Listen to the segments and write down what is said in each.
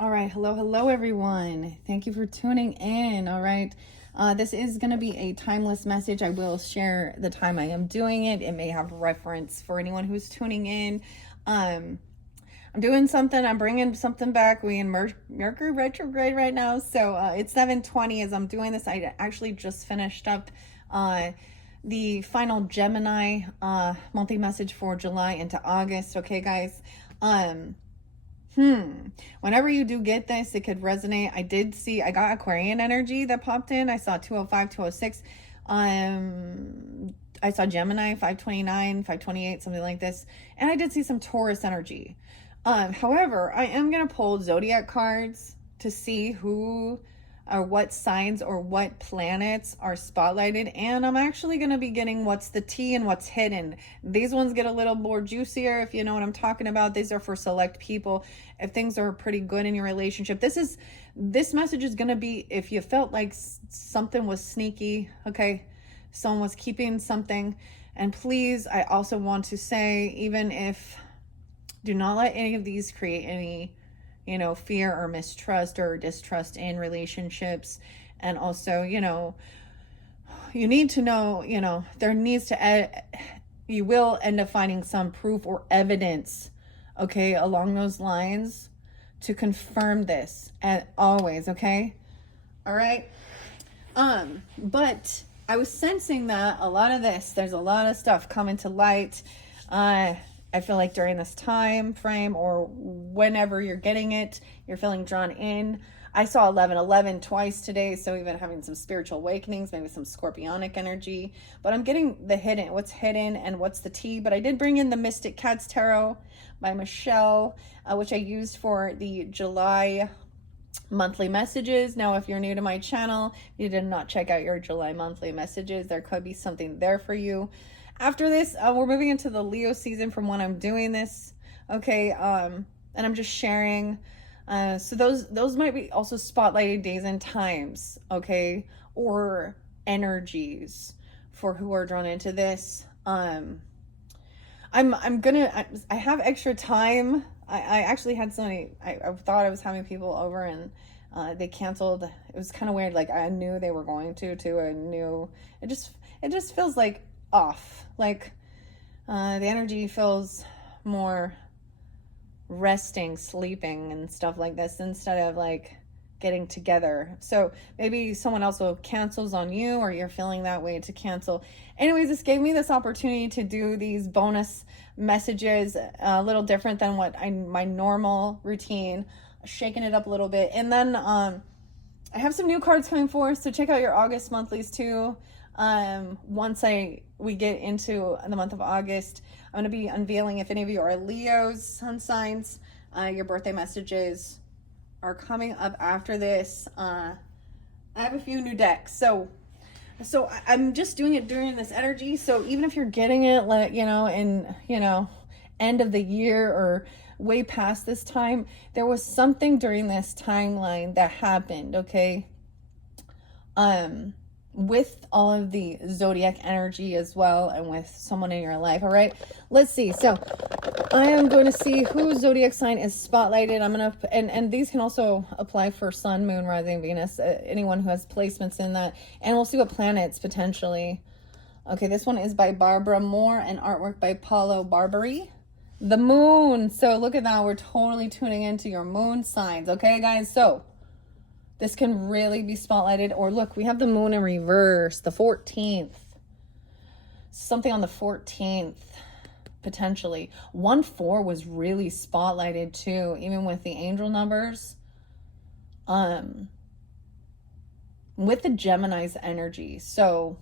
All right. Hello, everyone. Thank you for tuning in. All right. This is going to be a timeless message. I will share the time I am doing it. It may have reference for anyone who's tuning in. I'm doing something. I'm bringing something back. We in Mercury retrograde right now. So it's 7:20 as I'm doing this. I actually just finished up the final Gemini monthly message for July into August. Okay, guys. Whenever you do get this, it could resonate. I got Aquarian energy that popped in. I saw 205, 206. I saw Gemini 529, 528, something like this. And I did see some Taurus energy. However, I am going to pull zodiac cards to see who or what signs or what planets are spotlighted, and I'm actually going to be getting what's the tea and what's hidden. These ones get a little more juicier, if you know what I'm talking about. These are for select people. If things are pretty good in your relationship, this message is going to be if you felt like something was sneaky, okay, someone was keeping something. And please, I also want to say, even if, do not let any of these create any fear or mistrust or distrust in relationships. And also, you need to know, there needs to, you will end up finding some proof or evidence, okay, along those lines to confirm this always, okay? All right. But I was sensing that a lot of there's a lot of stuff coming to light. I feel like during this time frame or whenever you're getting it, you're feeling drawn in. I saw 1111 twice today, so even having some spiritual awakenings, maybe some scorpionic energy. But I'm getting what's hidden and what's the tea. But I did bring in the Mystic Cats Tarot by Michelle, which I used for the July monthly messages. Now, if you're new to my channel, you did not check out your July monthly messages, there could be something there for you. After this, we're moving into the Leo season from when I'm doing this, okay, and I'm just sharing. So those might be also spotlighted days and times, okay, or energies for who are drawn into this. I have extra time. I actually had somebody, I thought I was having people over and they canceled. It was kind of weird. Like I knew they were going to I knew it just feels like off, like the energy feels more resting, sleeping and stuff like this instead of like getting together. So maybe someone else will cancels on you, or you're feeling that way to cancel. Anyways, this gave me this opportunity to do these bonus messages, a little different than my normal routine, shaking it up a little bit. And then I have some new cards coming forth, so check out your August monthlies too. Once we get into the month of August, I'm going to be unveiling, if any of you are Leo's sun signs, your birthday messages are coming up after this. I have a few new decks, so I'm just doing it during this energy. So even if you're getting it, in end of the year or way past this time, there was something during this timeline that happened, okay? With all of the zodiac energy as well, and with someone in your life. All right, let's see. So I am going to see whose zodiac sign is spotlighted. I'm gonna, and these can also apply for sun, moon, rising, Venus, anyone who has placements in that. And we'll see what planets potentially. Okay, this one is by Barbara Moore and artwork by Paulo Barberi. The moon. So look at that, we're totally tuning into your moon signs. Okay, guys, so this can really be spotlighted. Or look, we have the moon in reverse, the 14th. Something on the 14th, potentially. 1-4 was really spotlighted too, even with the angel numbers. With the Gemini's energy. So,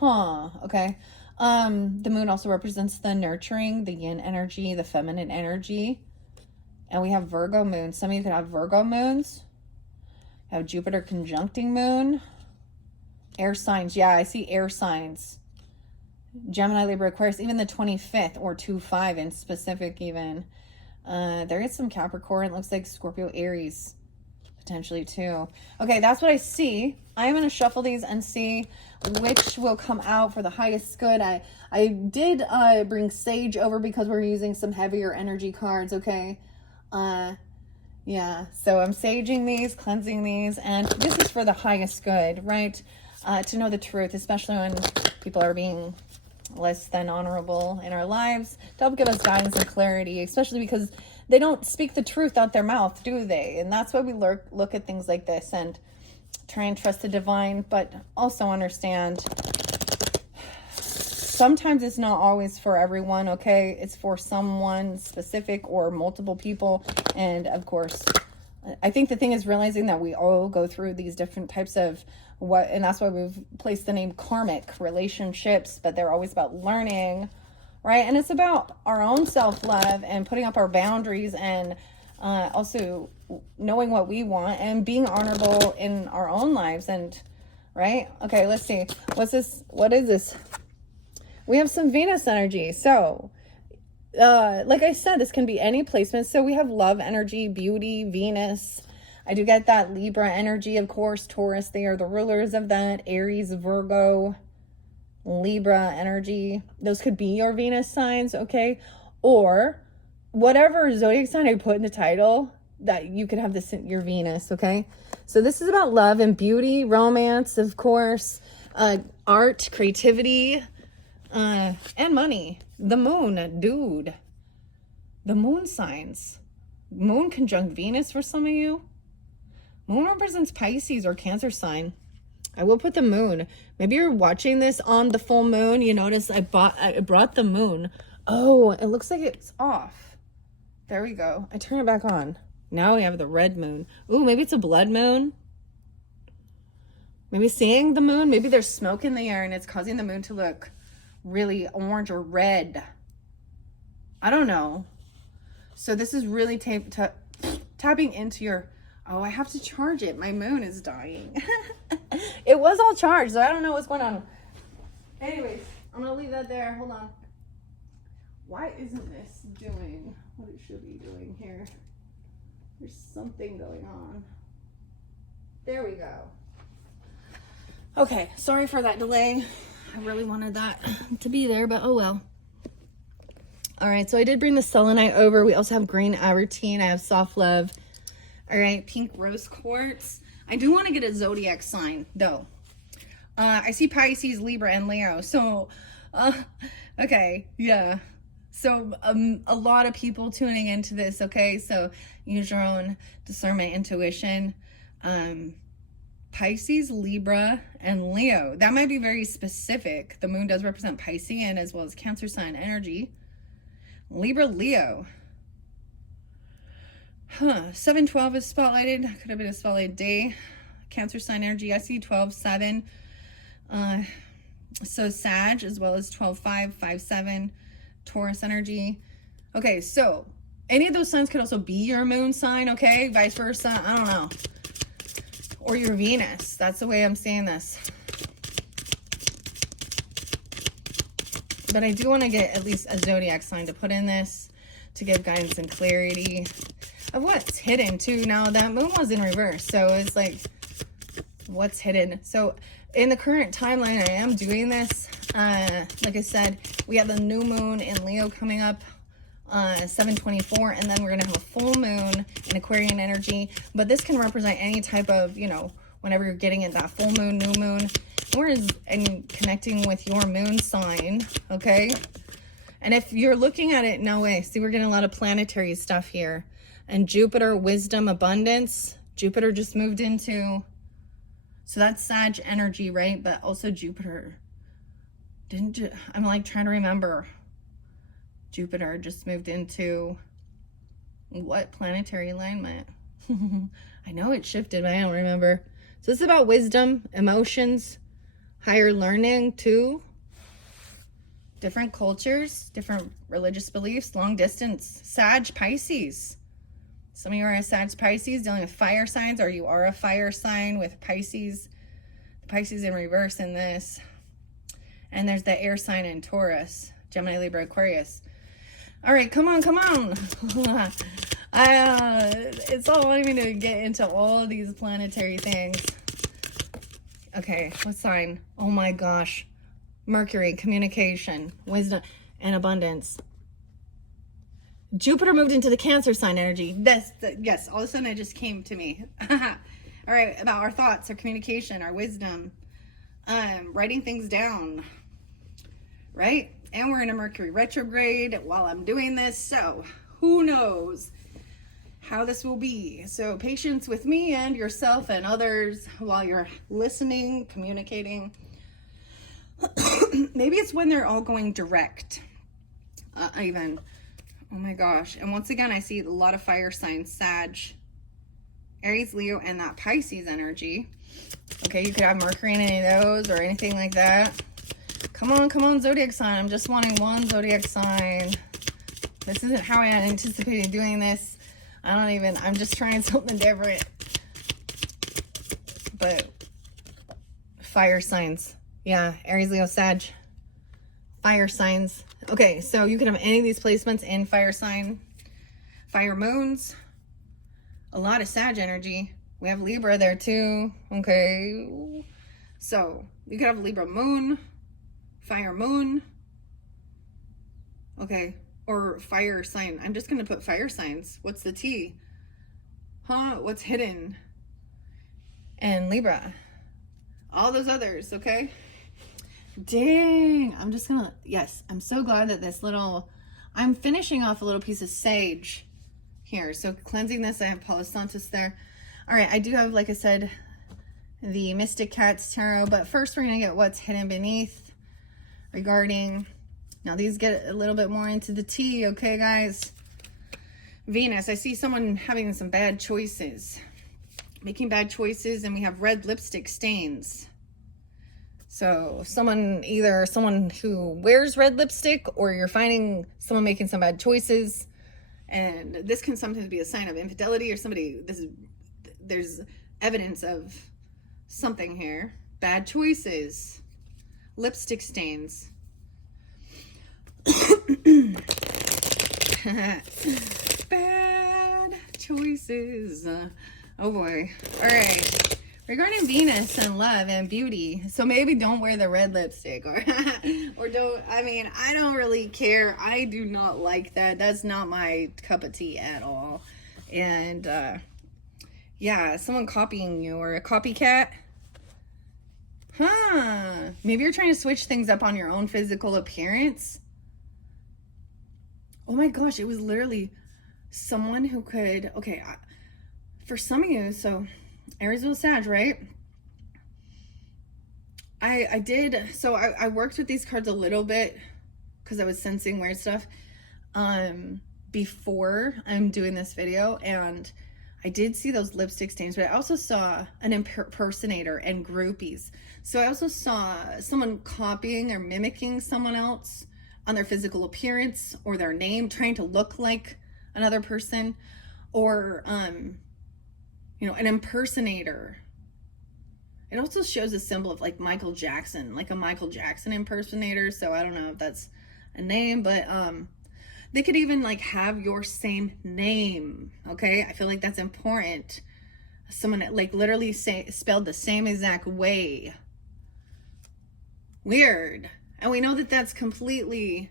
okay. The moon also represents the nurturing, the yin energy, the feminine energy. And we have Virgo moon. Some of you could have Virgo moons. Have Jupiter conjuncting moon. Air signs. Yeah, I see air signs. Gemini, Libra, Aquarius, even the 25th or 2-5 in specific even. There is some Capricorn. It looks like Scorpio, Aries potentially too. Okay, that's what I see. I'm going to shuffle these and see which will come out for the highest good. I did bring Sage over because we're using some heavier energy cards, okay? Yeah, so I'm saging these, cleansing these, and this is for the highest good, right? To know the truth, especially when people are being less than honorable in our lives, to help give us guidance and clarity, especially because they don't speak the truth out their mouth, do they? And that's why we look at things like this and try and trust the divine, but also understand sometimes it's not always for everyone, okay? It's for someone specific or multiple people. And of course, I think the thing is realizing that we all go through these different types of and that's why we've placed the name karmic relationships, but they're always about learning, right? And it's about our own self-love and putting up our boundaries, and also knowing what we want and being honorable in our own lives. And right, okay, let's see, what's this? What is this? We have some Venus energy. So like I said, this can be any placement. So we have love energy, beauty, Venus. I do get that Libra energy, of course, Taurus, they are the rulers of that. Aries, Virgo, Libra energy. Those could be your Venus signs, okay? Or whatever zodiac sign I put in the title, that you could have this in your Venus, okay? So this is about love and beauty, romance, of course, art, creativity, and money. The moon, dude. The moon signs. Moon conjunct Venus for some of you. Moon represents Pisces or Cancer sign. I will put the moon. Maybe you're watching this on the full moon. You notice I brought the moon. Oh, it looks like it's off. There we go. I turn it back on. Now we have the red moon. Ooh, maybe it's a blood moon. Maybe seeing the moon. Maybe there's smoke in the air and it's causing the moon to look really orange or red. I don't know. So this is really tapping into your... Oh, I have to charge it. My moon is dying. It was all charged, so I don't know what's going on. Anyways, I'm going to leave that there. Hold on. Why isn't this doing what it should be doing here? There's something going on. There we go. Okay, sorry for that delay. I really wanted that to be there, but oh well. All right, so I did bring the selenite over. We also have green abertine. I have soft love. All right, pink rose quartz. I do want to get a zodiac sign, though. I see Pisces, Libra, and Leo. So, okay, yeah. So, a lot of people tuning into this, okay? So, use your own discernment, intuition. Pisces, Libra, and Leo. That might be very specific. The moon does represent Piscean as well as Cancer sign energy. Libra, Leo. 7-12 is spotlighted. Could have been a spotlight day. Cancer sign energy. I see 12-7. So Sag as well as 12-5, 5-7. Taurus energy. Okay, so any of those signs could also be your moon sign, okay? Vice versa. I don't know. Or your Venus. That's the way I'm seeing this. But I do want to get at least a zodiac sign to put in this to give guidance and clarity of what's hidden too. Now that moon was in reverse, so it's like what's hidden. So in the current timeline, I am doing this. Like I said, we have the new moon in Leo coming up 7/24, and then we're gonna have a full moon in Aquarian energy. But this can represent any type of, you know, whenever you're getting at that full moon, new moon, and connecting with your moon sign, okay? And if you're looking at it, no way. See, we're getting a lot of planetary stuff here. And Jupiter, wisdom, abundance. Jupiter just moved into, so that's Sag energy, right? But also Jupiter. I'm like trying to remember. Jupiter just moved into what planetary alignment? I know it shifted, but I don't remember. So it's about wisdom, emotions, higher learning too. Different cultures, different religious beliefs, long distance. Sag, Pisces. Some of you are a Sag, Pisces, dealing with fire signs, or you are a fire sign with Pisces. Pisces in reverse in this. And there's the air sign in Taurus, Gemini, Libra, Aquarius. All right, come on, come on. It's all wanting me to get into all these planetary things. Okay, what sign? Oh my gosh. Mercury, communication, wisdom, and abundance. Jupiter moved into the Cancer sign energy. Yes, all of a sudden it just came to me. All right, about our thoughts, our communication, our wisdom, writing things down, right? And we're in a Mercury retrograde while I'm doing this, so who knows how this will be. So patience with me and yourself and others while you're listening, communicating. Maybe it's when they're all going direct. Even, oh my gosh. And once again, I see a lot of fire signs, Sag, Aries, Leo, and that Pisces energy. Okay, you could have Mercury in any of those or anything like that. Come on, zodiac sign. I'm just wanting one zodiac sign. This isn't how I anticipated doing this. I'm just trying something different. But fire signs. Yeah, Aries, Leo, Sag. Fire signs. Okay, so you could have any of these placements in fire sign. Fire moons. A lot of Sag energy. We have Libra there too. Okay. So you could have Libra moon. Fire moon. Okay. Or fire sign. I'm just going to put fire signs. What's the T? Huh? What's hidden? And Libra. All those others, okay? Dang. I'm just going to... Yes. I'm so glad that this little... I'm finishing off a little piece of sage here. So cleansing this, I have Palo Santos there. All right. I do have, like I said, the Mystic Cats Tarot. But first, we're going to get what's hidden beneath regarding... Now, these get a little bit more into the tea, okay, guys? Venus, I see someone having some bad choices. Making bad choices, and we have red lipstick stains. So, either someone who wears red lipstick, or you're finding someone making some bad choices. And this can sometimes be a sign of infidelity, or there's evidence of something here. Bad choices. Lipstick stains. Bad choices. Oh boy. All right. Regarding Venus and love and beauty, so maybe don't wear the red lipstick or don't, I don't really care. I do not like that. That's not my cup of tea at all. And yeah, someone copying you or a copycat. Maybe you're trying to switch things up on your own physical appearance. Oh my gosh, it was literally someone who could, okay, for some of you, so Aries with Sag, right? I worked with these cards a little bit because I was sensing weird stuff before I'm doing this video, and I did see those lipstick stains, but I also saw an impersonator and groupies. So I also saw someone copying or mimicking someone else on their physical appearance or their name, trying to look like another person, or an impersonator. It also shows a symbol of like Michael Jackson, like a Michael Jackson impersonator. So I don't know if that's a name, but they could even like have your same name. Okay, I feel like that's important. Someone that like literally spelled the same exact way. Weird. And we know that that's completely,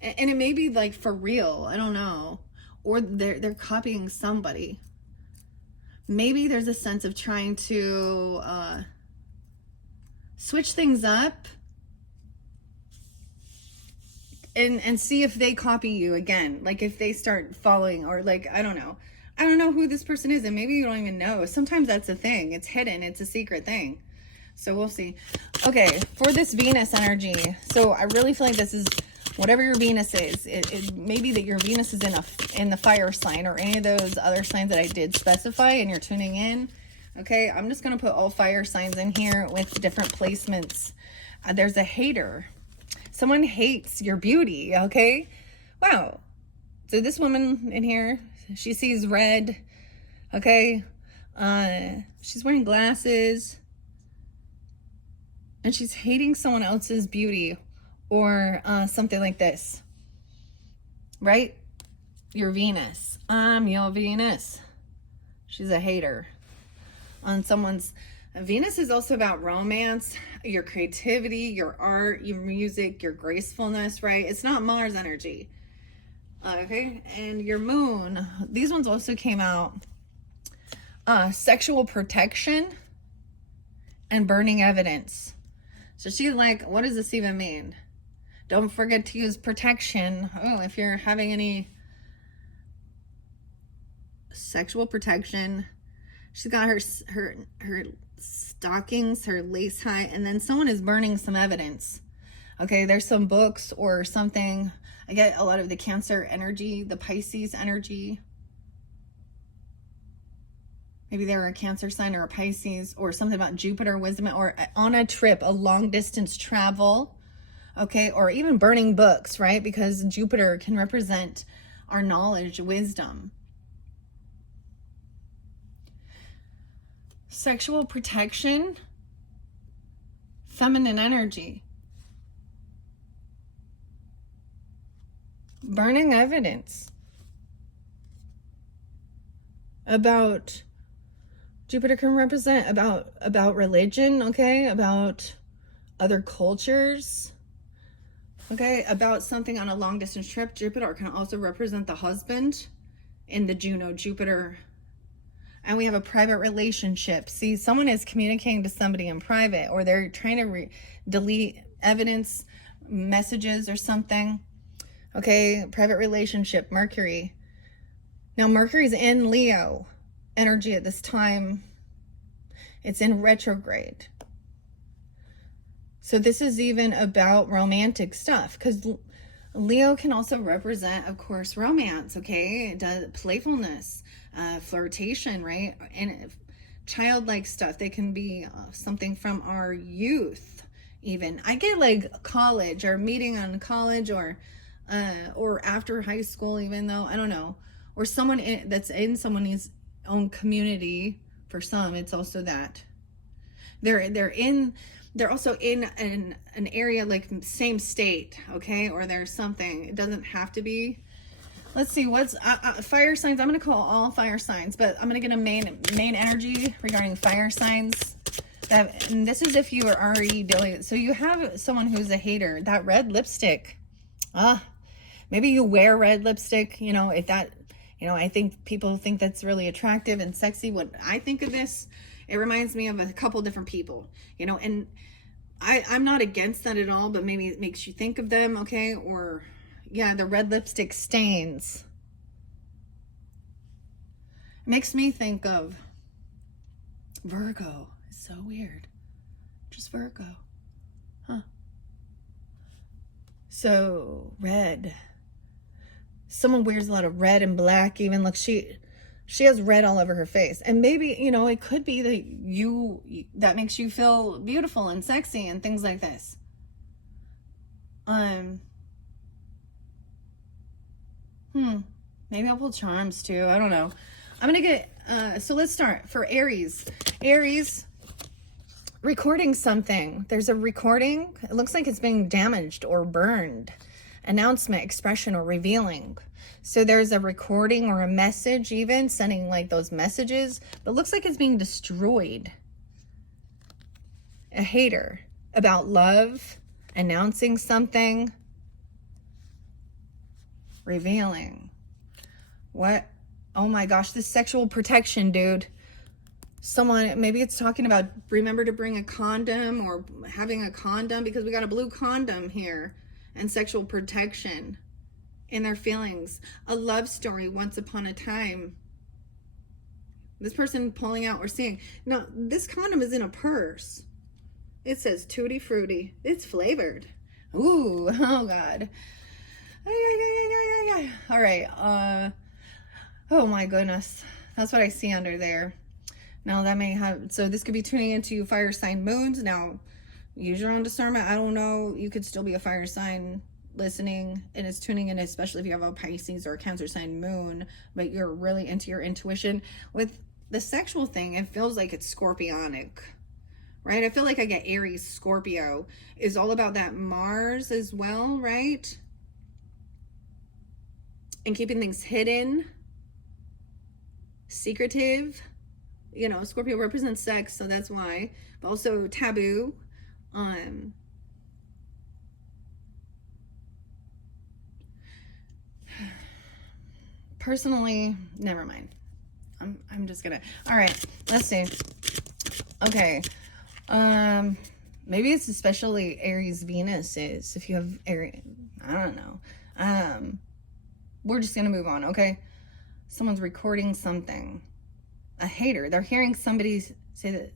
and it may be like for real, I don't know, or they're copying somebody. Maybe there's a sense of trying to switch things up and see if they copy you again, like if they start following, or like, I don't know who this person is, and maybe you don't even know. Sometimes that's a thing, it's hidden, it's a secret thing. So we'll see. Okay, for this Venus energy, so I really feel like this is whatever your Venus is. It may be that your Venus is in the fire sign or any of those other signs that I did specify, and you're tuning in. Okay, I'm just gonna put all fire signs in here with different placements. There's a hater. Someone hates your beauty. Okay, wow. So this woman in here, she sees red. Okay, she's wearing glasses. And she's hating someone else's beauty, or something like this, right? Your Venus. I'm your Venus. She's a hater on someone's. Venus is also about romance, your creativity, your art, your music, your gracefulness, right? It's not Mars energy. Okay, and your moon. These ones also came out. Sexual protection and burning evidence. So she's like, what does this even mean? Don't forget to use protection. Oh, if you're having any sexual protection. She's got her stockings, her lace high, and then someone is burning some evidence. Okay, there's some books or something. I get a lot of the Cancer energy, the Pisces energy. Maybe they're a Cancer sign or a Pisces, or something about Jupiter, wisdom, or on a trip, a long distance travel. Okay, or even burning books, right? Because Jupiter can represent our knowledge, wisdom. Sexual protection, feminine energy. Burning evidence about Jupiter can represent about religion, okay, about other cultures, okay, about something on a long distance trip. Jupiter can also represent the husband in the Juno Jupiter. And we have a private relationship. See, someone is communicating to somebody in private, or they're trying to delete evidence, messages or something. Okay, private relationship, Mercury. Now, Mercury's in Leo energy at this time. It's in retrograde. So this is even about romantic stuff, because Leo can also represent, of course, romance, okay? It does playfulness, flirtation, right? And childlike stuff. They can be something from our youth, even. I get like college, or meeting on college, or after high school, even though, I don't know. Or someone that's in someone's own community. For some, it's also that. They're also in an area like same state, okay? Or there's something. It doesn't have to be. Let's see, what's fire signs. I'm going to call all fire signs, but I'm going to get a main energy regarding fire signs. And this is if you are already dealing. So you have someone who's a hater. That red lipstick. Maybe you wear red lipstick, you know, if that, you know, I think people think that's really attractive and sexy. When I think of this, it reminds me of a couple different people, you know, and I'm not against that at all, but maybe it makes you think of them, okay? Or, yeah, the red lipstick stains. It makes me think of Virgo. It's so weird. Just Virgo. Huh. So, red. Someone wears a lot of red and black, even. Look, she has red all over her face. And maybe, you know, it could be that makes you feel beautiful and sexy and things like this. Maybe I'll pull charms too. I don't know. I'm gonna get so let's start for Aries. Aries, recording something. There's a recording. It looks like it's being damaged or burned. Announcement, expression, or revealing. So there's a recording or a message, even sending like those messages, but it looks like it's being destroyed. A hater, about love, announcing something, revealing. What? Oh my gosh, this sexual protection, dude. Someone, maybe it's talking about remember to bring a condom, or having a condom, because we got a blue condom here. And sexual protection in their feelings. A love story, once upon a time. This person pulling out or seeing. Now, this condom is in a purse. It says Tutti Frutti. It's flavored. Ooh, oh God. All right. Oh my goodness. That's what I see under there. Now that may have, so this could be tuning into fire sign moons. Now, use your own discernment. I don't know. You could still be a fire sign listening, and it's tuning in, especially if you have a Pisces or a Cancer sign moon, but you're really into your intuition. With the sexual thing, it feels like it's scorpionic, right? I feel like I get Aries, Scorpio is all about that Mars as well, right? And keeping things hidden, secretive. You know, Scorpio represents sex, so that's why. But also taboo. personally, never mind. I'm just gonna, all right, let's see. Okay. Maybe it's especially Aries Venus is, if you have Aries, I don't know. We're just gonna move on, okay? Someone's recording something. A hater. They're hearing somebody say that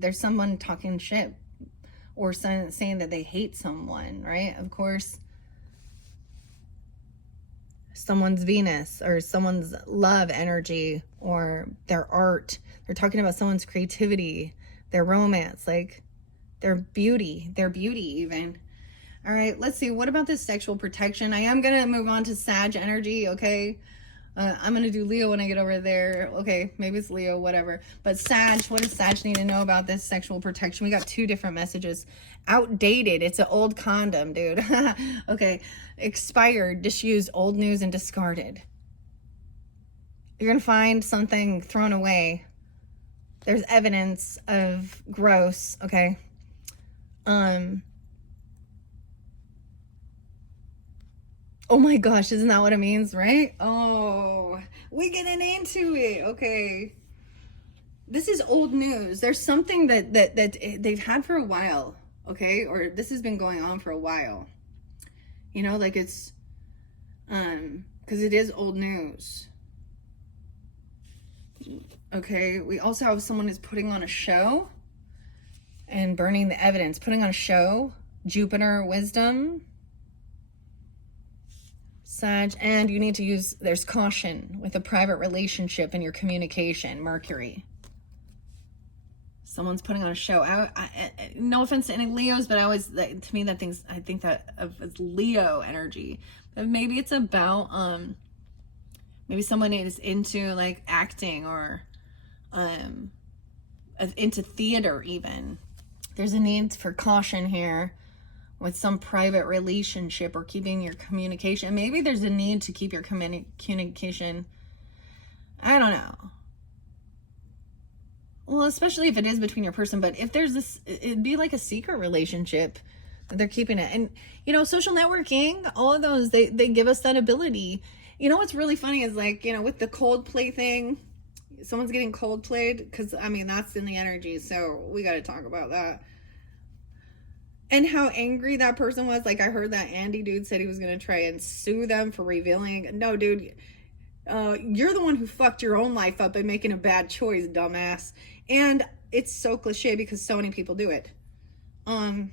there's someone talking shit or saying that they hate someone, right? Of course, someone's Venus or someone's love energy or their art. They're talking about someone's creativity, their romance, like their beauty even. All right, let's see. What about this sexual protection? I am going to move on to Sag energy, okay? I'm going to do Leo when I get over there. Okay, maybe it's Leo, whatever. But Sag, what does Sag need to know about this sexual protection? We got 2 different messages. Outdated. It's an old condom, dude. Okay. Expired, disused, old news, and discarded. You're going to find something thrown away. There's evidence of gross, okay? Oh my gosh, isn't that what it means, right? Oh, we're getting into it. Okay. This is old news. There's something that they've had for a while, okay? Or this has been going on for a while. You know, like it's, because it is old news. Okay, we also have someone who's putting on a show and burning the evidence, putting on a show. Jupiter, wisdom. Sag, and you need to use, there's caution with a private relationship in your communication, Mercury. Someone's putting on a show. No offense to any Leos, but to me, I think that of as Leo energy. But maybe it's about, maybe someone is into like acting or into theater even. There's a need for caution here with some private relationship or keeping your communication. Maybe there's a need to keep your communication. I don't know. Well, especially if it is between your person, but if there's this, it'd be like a secret relationship that they're keeping it. And, you know, social networking, all of those, they give us that ability. You know, what's really funny is like, you know, with the Coldplay thing, someone's getting Coldplayed because, I mean, that's in the energy. So we got to talk about that. And how angry that person was. Like, I heard that Andy dude said he was going to try and sue them for revealing. No, dude, you're the one who fucked your own life up by making a bad choice, dumbass. And it's so cliche because so many people do it. And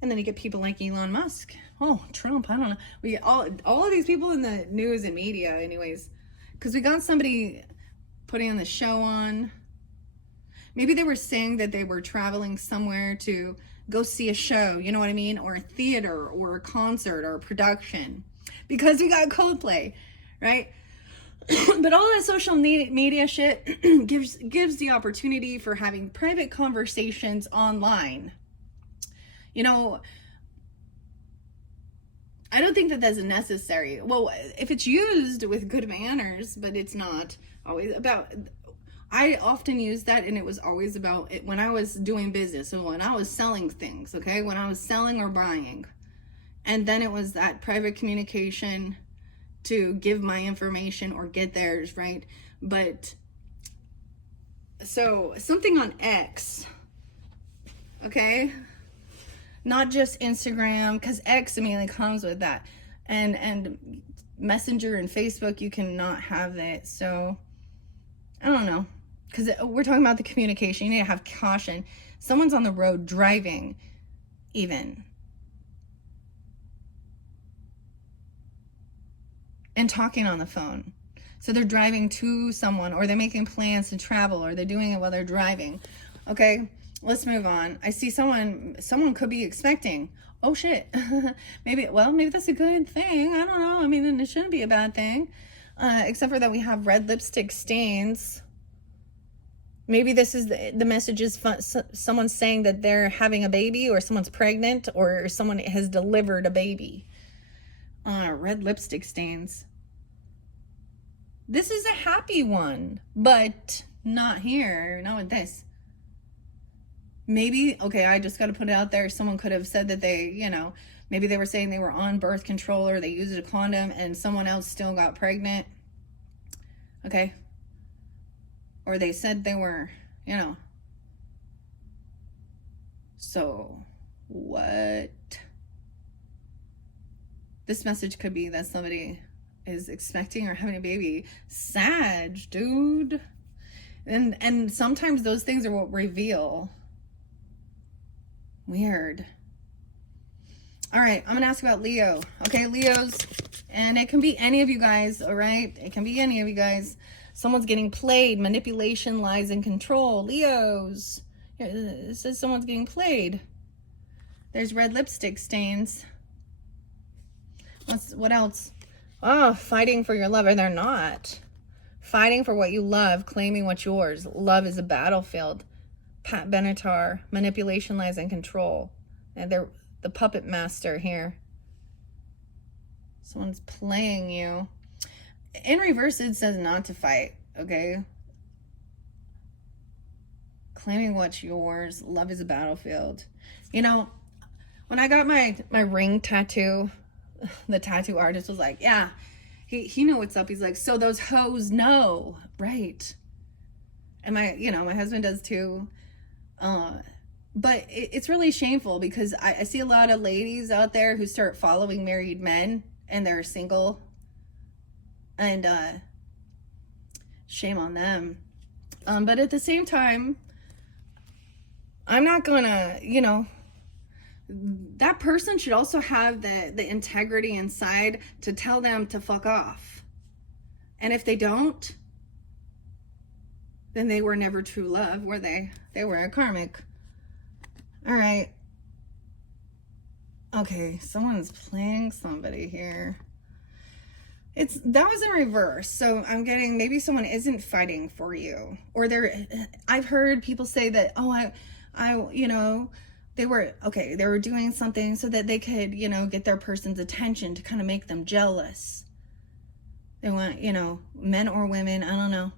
then you get people like Elon Musk. Oh, Trump, I don't know. We get all of these people in the news and media anyways. Because we got somebody putting on the show on. Maybe they were saying that they were traveling somewhere to go see a show, you know what I mean? Or a theater or a concert or a production. Because we got Coldplay, right? But all that social media shit gives the opportunity for having private conversations online. You know, I don't think that that's necessary. Well, if it's used with good manners, but it's not always about... I often use that, and it was always about it when I was doing business and when I was selling things, okay? When I was selling or buying. And then it was that private communication to give my information or get theirs, right? But, so, something on X, okay? Not just Instagram, because X immediately comes with that. And Messenger and Facebook, you cannot have that, so... I don't know, because we're talking about the communication. You need to have caution. Someone's on the road driving, even, and talking on the phone. So they're driving to someone, or they're making plans to travel, or they're doing it while they're driving. Okay, let's move on. I see someone could be expecting. Oh shit, maybe that's a good thing. I don't know. I mean, it shouldn't be a bad thing. Except for that we have red lipstick stains. Maybe this is the message is someone's saying that they're having a baby, or someone's pregnant, or someone has delivered a baby. Red lipstick stains. This is a happy one, but not here, not with this. Maybe, okay, I just got to put it out there. Someone could have said that they, you know, maybe they were saying they were on birth control or they used a condom and someone else still got pregnant. Okay? Or they said they were, you know. So, what? This message could be that somebody is expecting or having a baby. Sag, dude. And sometimes those things are what reveal. Weird. All right, I'm gonna ask about Leo. Okay, Leos, and it can be any of you guys, all right? It can be any of you guys. Someone's getting played, manipulation, lies, and control. Leos. It says someone's getting played. There's red lipstick stains. What else? Oh, fighting for your lover. They're not. Fighting for what you love, claiming what's yours. Love is a battlefield. Pat Benatar, manipulation, lies, and control. And they're the puppet master here. Someone's playing you. In reverse, it says not to fight, okay? Claiming what's yours. Love is a battlefield. You know, when I got my ring tattoo, the tattoo artist was like, yeah, he knew what's up. He's like, so those hoes know, right? And my husband does too. But it's really shameful because I see a lot of ladies out there who start following married men and they're single. And shame on them. But at the same time, I'm not gonna, that person should also have the integrity inside to tell them to fuck off. And if they don't, then they were never true love, were they? They were a karmic. All right. Okay, someone's playing somebody here. That was in reverse. So I'm getting maybe someone isn't fighting for you, or I've heard people say that, oh, they were doing something so that they could, get their person's attention to kind of make them jealous. They want, men or women, I don't know.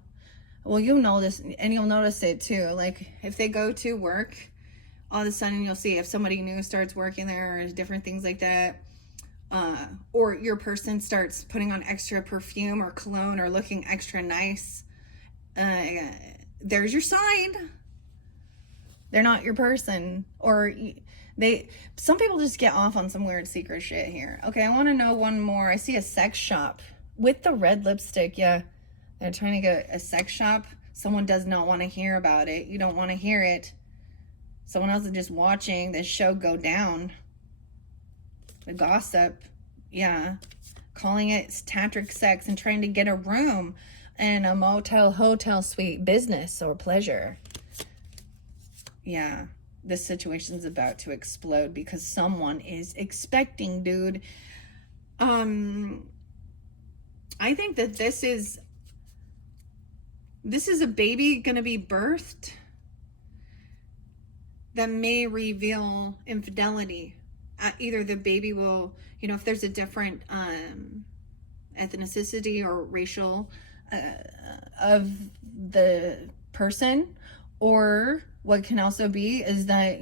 Well, you'll notice, and you'll notice it too. Like if they go to work, all of a sudden you'll see if somebody new starts working there or different things like that. Or your person starts putting on extra perfume or cologne or looking extra nice. There's your sign. They're not your person. Or some people just get off on some weird secret shit here. Okay, I want to know one more. I see a sex shop with the red lipstick. Yeah, they're trying to get a sex shop. Someone does not want to hear about it. You don't want to hear it. Someone else is just watching this show go down. The gossip. Yeah. Calling it tantric sex and trying to get a room in a motel, hotel suite, business or pleasure. Yeah. This situation's about to explode because someone is expecting, dude. I think that this is a baby gonna be birthed that may reveal infidelity. Either the baby will, if there's a different ethnicity or racial of the person, or what can also be is that,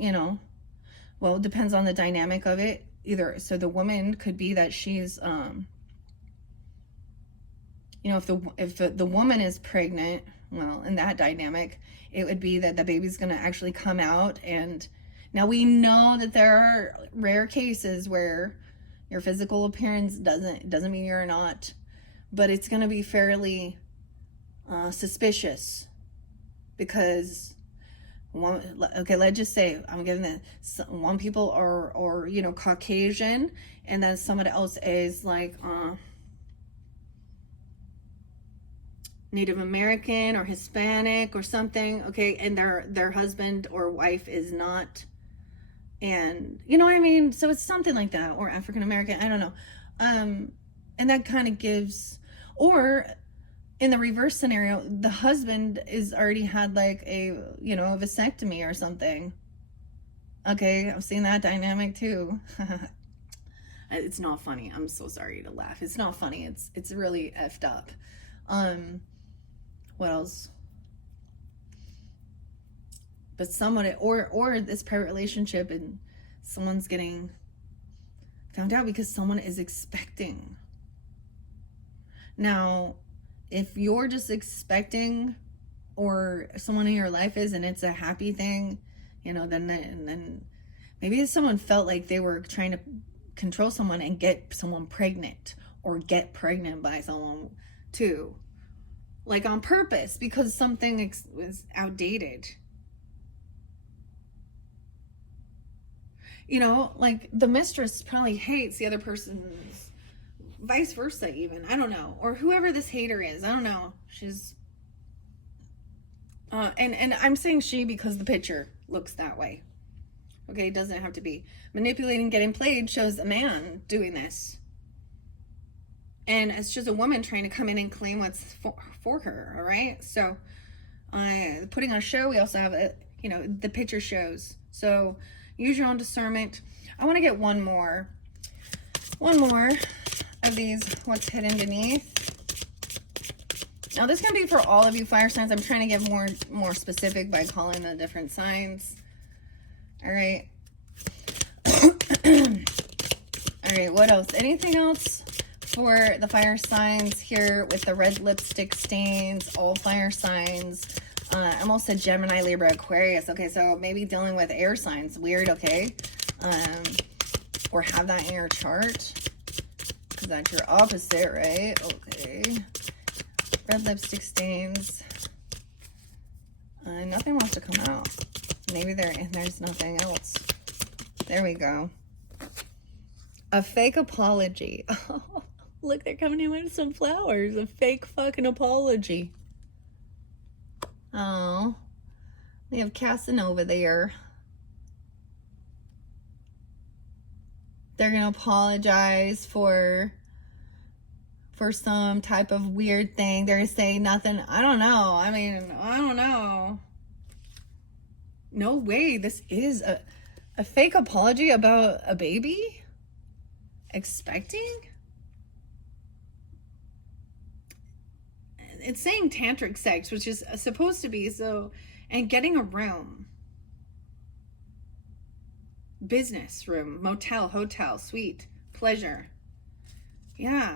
well, it depends on the dynamic of it. Either, so the woman could be that she's, if the woman is pregnant, well, in that dynamic, it would be that the baby's going to actually come out. And now we know that there are rare cases where your physical appearance doesn't mean you're not, but it's going to be fairly suspicious because let's just say I'm getting one people are Caucasian, and then someone else is like Native American or Hispanic or something, okay, and their husband or wife is not, and you know what I mean? So it's something like that, or African American, I don't know. And that kind of gives, or in the reverse scenario, the husband is already had like a vasectomy or something. Okay, I've seen that dynamic too. It's not funny. I'm so sorry to laugh. It's not funny. It's really effed up. What else? But someone, or this private relationship, and someone's getting found out because someone is expecting. Now, if you're just expecting, or someone in your life is, and it's a happy thing, you know, then maybe someone felt like they were trying to control someone and get someone pregnant, or get pregnant by someone too, like on purpose, because something was outdated. You know, like the mistress probably hates the other person's, vice versa even, I don't know, or whoever this hater is, I don't know, she's and I'm saying she because the picture looks that way. Okay, it doesn't have to be. Manipulating, getting played shows a man doing this, and it's just a woman trying to come in and claim what's for her. All right, so putting on a show. We also have you know, the picture shows, so use your own discernment. I want to get one more of these, what's hidden beneath. Now this can be for all of you fire signs. I'm trying to get more specific by calling the different signs. All right. All right, what else? Anything else for the fire signs here with the red lipstick stains? All fire signs. Almost a Gemini, Libra, Aquarius. Okay, so maybe dealing with air signs. Weird, okay? Or have that in your chart, because that's your opposite, right? Okay. Red lipstick stains. Nothing wants to come out. Maybe there's nothing else. There we go. A fake apology. Oh, look, they're coming in with some flowers. A fake fucking apology. Oh, we have Casanova there. They're gonna apologize for some type of weird thing. They're saying nothing. I don't know. I mean, I don't know. No way. This is a fake apology about a baby expecting. It's saying tantric sex, which is supposed to be so, and getting a room, business room, motel, hotel, suite, pleasure. Yeah.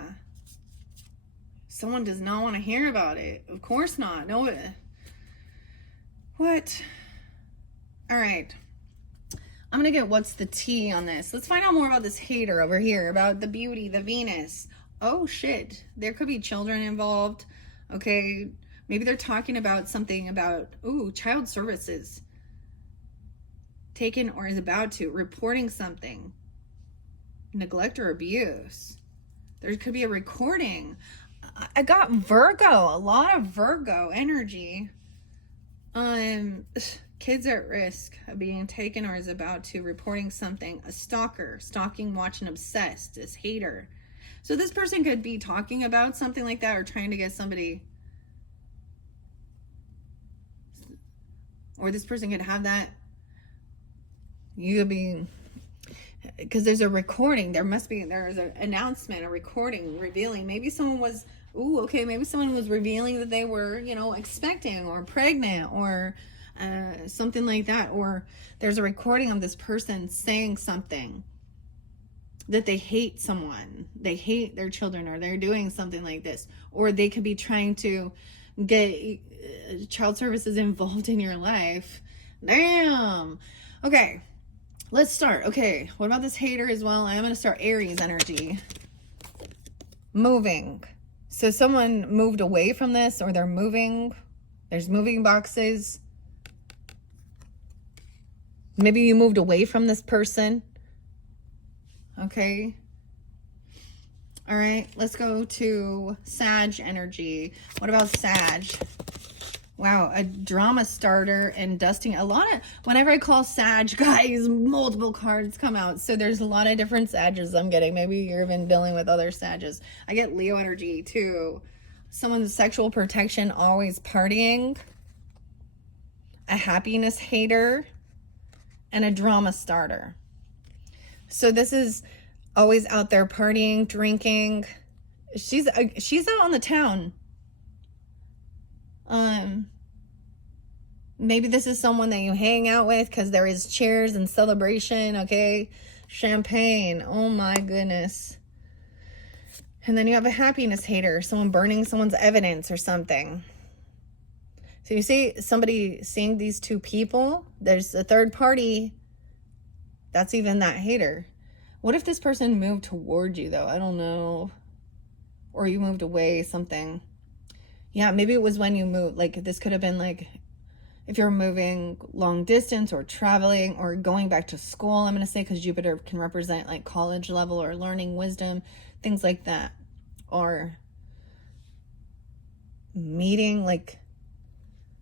Someone does not want to hear about it. Of course not. No. What? All right. I'm going to get what's the tea on this. Let's find out more about this hater over here, about the beauty, the Venus. Oh, shit. There could be children involved. Okay. Maybe they're talking about something about, ooh, child services. Taken or is about to. Reporting something. Neglect or abuse. There could be a recording. I got Virgo, a lot of Virgo energy. Kids at risk of being taken or is about to, reporting something. A stalker, stalking, watching, obsessed, this hater. So this person could be talking about something like that, or trying to get somebody, or this person could have that. You could be, because there's a recording. There's an announcement, a recording revealing. Maybe someone was, ooh, okay, maybe someone was revealing that they were, you know, expecting or pregnant or something like that. Or there's a recording of this person saying something, that they hate someone, they hate their children, or they're doing something like this. Or they could be trying to get child services involved in your life. Damn. Okay, let's start. Okay, what about this hater as well? I'm going to start Aries energy. Moving. So someone moved away from this, or they're moving. There's moving boxes. Maybe you moved away from this person. Okay. All right, let's go to Sag energy. What about Sag? Wow, a drama starter and dusting. A lot of, whenever I call Sag, guys, multiple cards come out. So there's a lot of different Sages I'm getting. Maybe you're even dealing with other Sages. I get Leo energy too. Someone's sexual protection, always partying. A happiness hater. And a drama starter. So this is always out there partying, drinking. She's out on the town. Maybe this is someone that you hang out with because there is cheers and celebration. Okay, champagne. Oh my goodness. And then you have a happiness hater, someone burning someone's evidence or something. So you see somebody seeing these two people, there's a third party, that's even that hater. What if this person moved toward you though? I don't know. Or you moved away, something. Yeah, maybe it was when you moved. Like this could have been like if you're moving long distance or traveling or going back to school, I'm going to say, because Jupiter can represent like college level or learning wisdom, things like that. Or meeting, like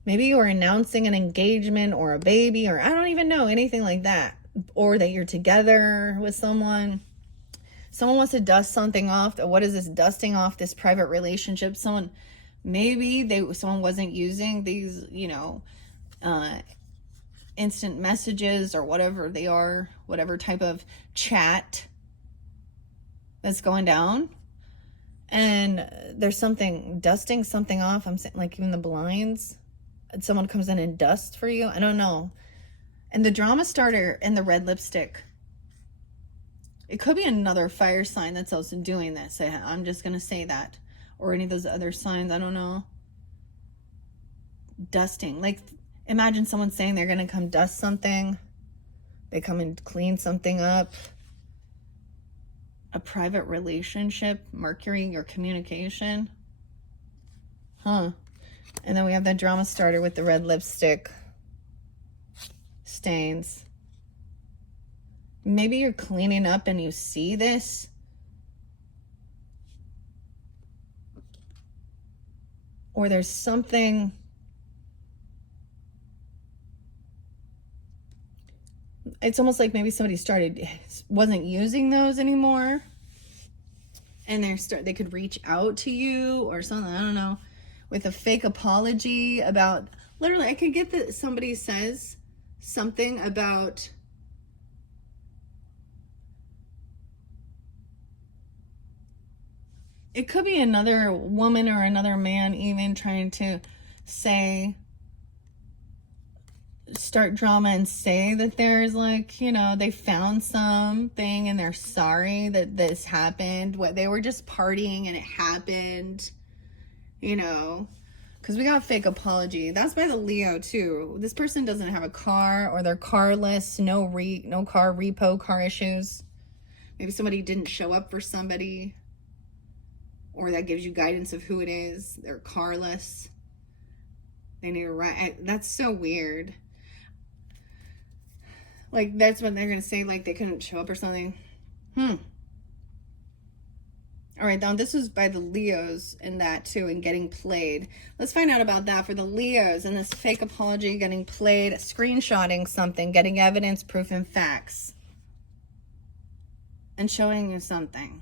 maybe you were announcing an engagement or a baby, or I don't even know, anything like that. Or that you're together with someone. Someone wants to dust something off. What is this dusting off this private relationship? Someone wasn't using these, instant messages or whatever they are, whatever type of chat that's going down. And there's something dusting something off. I'm saying, like, even the blinds, and someone comes in and dusts for you. I don't know. And the drama starter and the red lipstick, it could be another fire sign that's also doing this. I'm just going to say that. Or any of those other signs. I don't know. Dusting. Like, imagine someone saying they're going to come dust something. They come and clean something up. A private relationship. Mercury, your communication. Huh. And then we have that drama starter with the red lipstick stains. Maybe you're cleaning up and you see this. Or there's something. It's almost like maybe somebody wasn't using those anymore. And they could reach out to you or something, I don't know, with a fake apology about, literally, I could get that somebody says something about, it could be another woman or another man even trying to start drama and say that there's like, they found something and they're sorry that this happened. What, they were just partying and it happened, because we got fake apology. That's by the Leo too. This person doesn't have a car, or they're carless, no car repo, car issues. Maybe somebody didn't show up for somebody, or that gives you guidance of who it is. They're carless. They need to ride. That's so weird. Like, that's what they're going to say, like they couldn't show up or something. All right, now this was by the Leos and that too, and getting played. Let's find out about that for the Leos and this fake apology, getting played, screenshotting something, getting evidence, proof, and facts, and showing you something.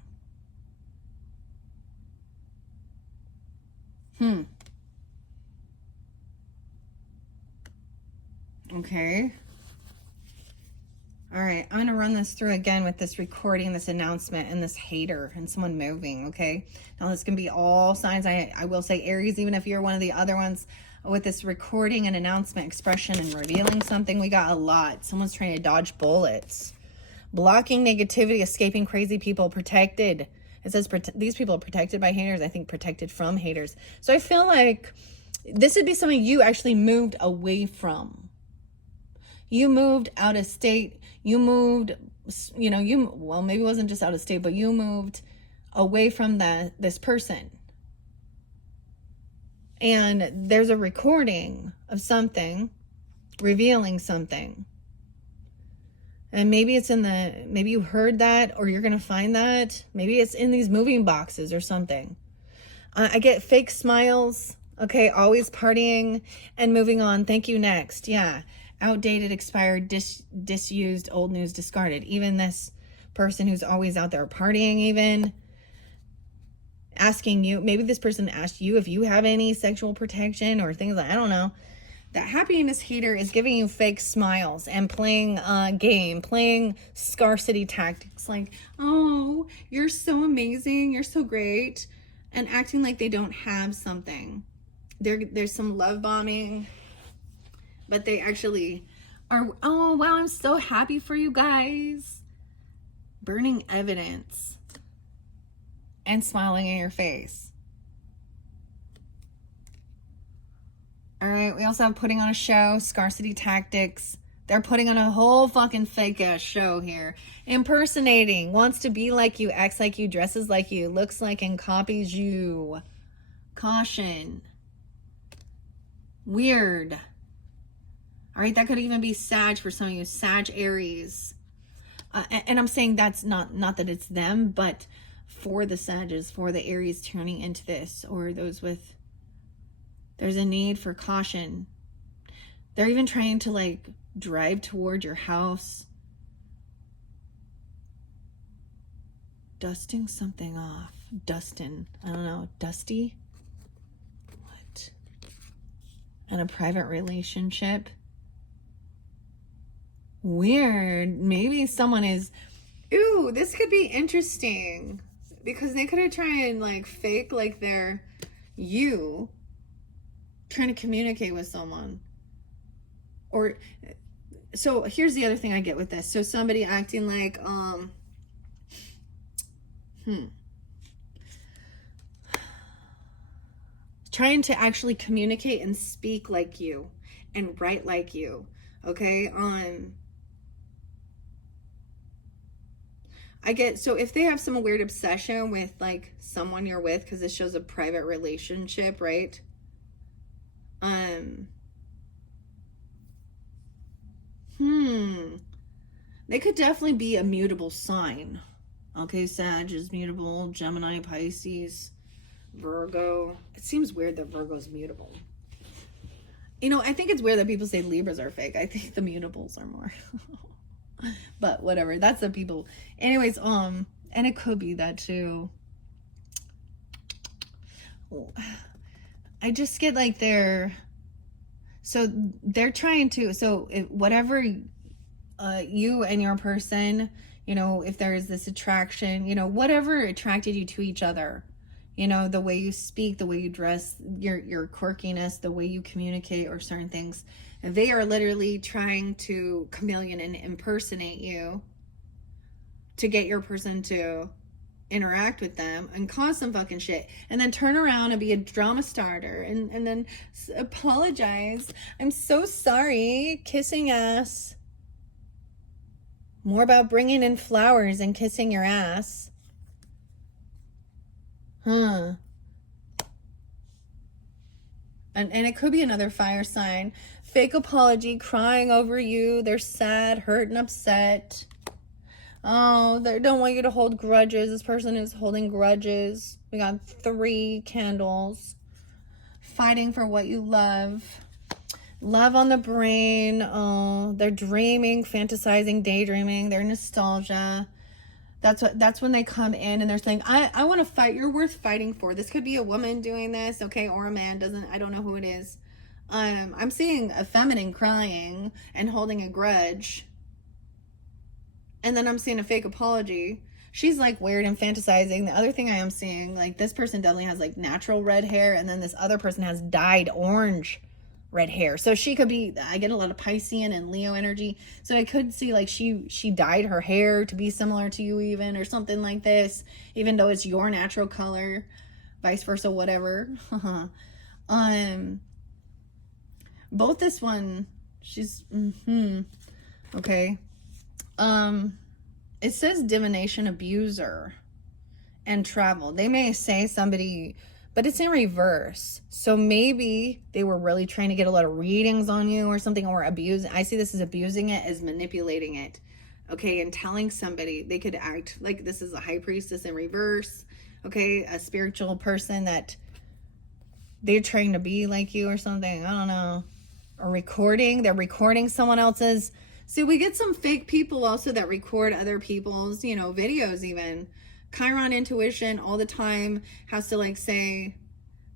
Okay. All right, I'm going to run this through again with this recording, this announcement, and this hater, and someone moving, okay? Now, this can be all signs. I will say Aries, even if you're one of the other ones, with this recording and announcement, expression, and revealing something, we got a lot. Someone's trying to dodge bullets. Blocking negativity, escaping crazy people, protected. It says these people are protected by haters. I think protected from haters. So I feel like this would be something you actually moved away from. You moved out of state. You moved, well, maybe it wasn't just out of state, but you moved away from this person. And there's a recording of something, revealing something. And maybe it's maybe you heard that, or you're going to find that. Maybe it's in these moving boxes or something. I get fake smiles. Okay, always partying and moving on. Thank you, next. Yeah. Outdated, expired, disused, old news, discarded. Even this person who's always out there partying, even asking you, maybe this person asked you if you have any sexual protection or things like, I don't know. That happiness hater is giving you fake smiles and playing game, playing scarcity tactics, like, oh, you're so amazing, you're so great, and acting like they don't have something. There's some love bombing, but they actually are, oh, wow, I'm so happy for you guys. Burning evidence. and smiling in your face. All right, we also have putting on a show, scarcity tactics. They're putting on a whole fucking fake ass show here. Impersonating, wants to be like you, acts like you, dresses like you, looks like and copies you. Caution. Weird. All right, that could even be Sag for some of you, Sag Aries. And I'm saying that's not that it's them, but for the Sages, for the Aries turning into this, or those with, there's a need for caution. They're even trying to like drive toward your house. Dusting something off. Dustin. I don't know. Dusty? What? And a private relationship. Weird. Maybe someone is... Ooh, this could be interesting. Because they could have tried and like fake like they're you trying to communicate with someone. Or... So here's the other thing I get with this. So somebody acting like, trying to actually communicate and speak like you and write like you. Okay. I get, so if they have some weird obsession with like someone you're with, because this shows a private relationship, right? They could definitely be a mutable sign. Okay, Sag is mutable, Gemini, Pisces, Virgo. It seems weird that Virgo's mutable. You know, I think it's weird that people say Libras are fake. I think the mutables are more. But whatever, that's the people. Anyways, and it could be that too. I just get like they're trying to, whatever you and your person, you know, if there is this attraction, you know, whatever attracted you to each other, you know, the way you speak, the way you dress, your quirkiness, the way you communicate or certain things, they are literally trying to chameleon and impersonate you to get your person to interact with them and cause some fucking shit, and then turn around and be a drama starter and then apologize. I'm so sorry. Kissing ass. More about bringing in flowers and kissing your ass. And it could be another fire sign. Fake apology, crying over you. They're sad, hurt, and upset. Oh, they don't want you to hold grudges. This person is holding grudges. We got 3 candles. Fighting for what you love. Love on the brain. Oh, they're dreaming, fantasizing, daydreaming. They're nostalgia. That's when they come in and they're saying, I want to fight. You're worth fighting for. This could be a woman doing this, okay, or a man. I don't know who it is. I'm seeing a feminine crying and holding a grudge. And then I'm seeing a fake apology. She's like weird and fantasizing. The other thing I am seeing, like this person definitely has like natural red hair, and then this other person has dyed orange red hair. So she could be, I get a lot of Piscean and Leo energy. So I could see like she dyed her hair to be similar to you even, or something like this, even though it's your natural color, vice versa, whatever. Both this one, she's, okay. It says divination abuser and travel. They may say somebody, but it's in reverse. So maybe they were really trying to get a lot of readings on you or something, or abuse. I see this as abusing it, as manipulating it. Okay, and telling somebody they could act like this is a high priestess in reverse. Okay, a spiritual person that they're trying to be like you or something. I don't know. Or recording. They're recording someone else's. See, we get some fake people also that record other people's, you know, videos even. Chiron intuition all the time has to like say,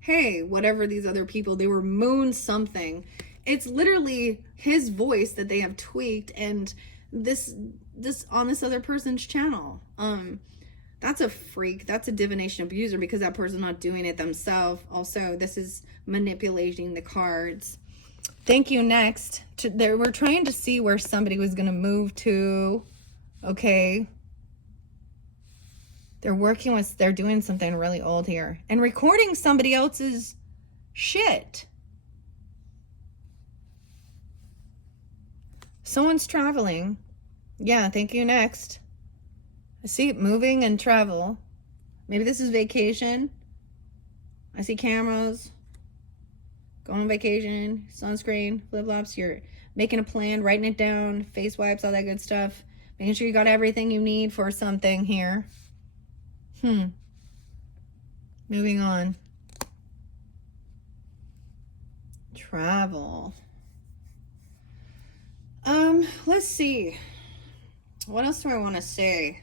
hey, whatever these other people, they were moon something. It's literally his voice that they have tweaked, and this on this other person's channel. That's a freak. That's a divination abuser, because that person's not doing it themselves. Also, this is manipulating the cards. Thank you. Next, we're trying to see where somebody was going to move to. Okay. They're doing something really old here and recording somebody else's shit. Someone's traveling. Yeah, thank you. Next. I see moving and travel. Maybe this is vacation. I see cameras. Going on vacation, sunscreen, flip-flops. You're making a plan, writing it down, face wipes, all that good stuff. Making sure you got everything you need for something here. Moving on. Travel. Let's see. What else do I want to say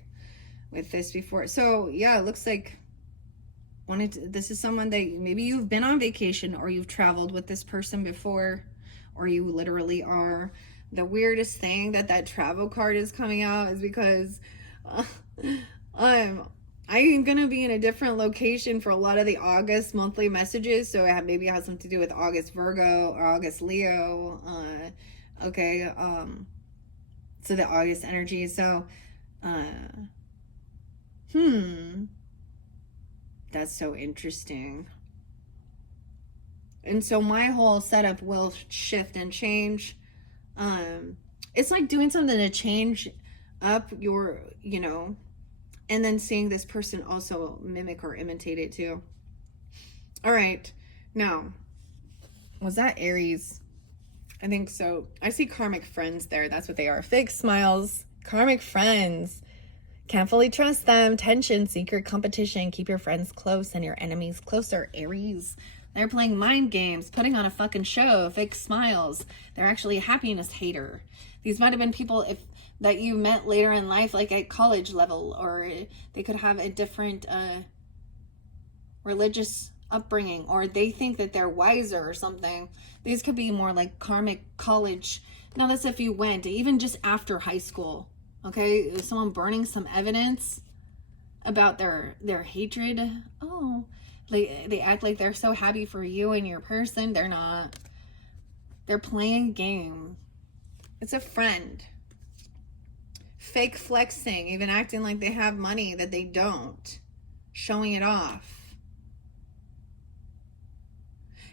with this before? So, yeah, it looks like this is someone that maybe you've been on vacation or you've traveled with this person before, or you literally are. The weirdest thing that travel card is coming out is because I'm gonna be in a different location for a lot of the August monthly messages, so maybe it has something to do with August Virgo or August Leo. Okay, so the August energy. So, that's so interesting. And so my whole setup will shift and change. It's like doing something to change up your, and then seeing this person also mimic or imitate it too. All right. Now, was that Aries? I think so. I see karmic friends there. That's what they are. Fake smiles. Karmic friends. Can't fully trust them. Tension, secret competition. Keep your friends close and your enemies closer. Aries. They're playing mind games, putting on a fucking show, fake smiles. They're actually a happiness hater. These might have been people that you met later in life, like at college level, or they could have a different religious upbringing, or they think that they're wiser or something. These could be more like karmic college. Now that's if you went, even just after high school. Okay, someone burning some evidence about their hatred. Oh, they act like they're so happy for you and your person. They're not. They're playing a game. It's a friend. Fake flexing, even acting like they have money that they don't. Showing it off.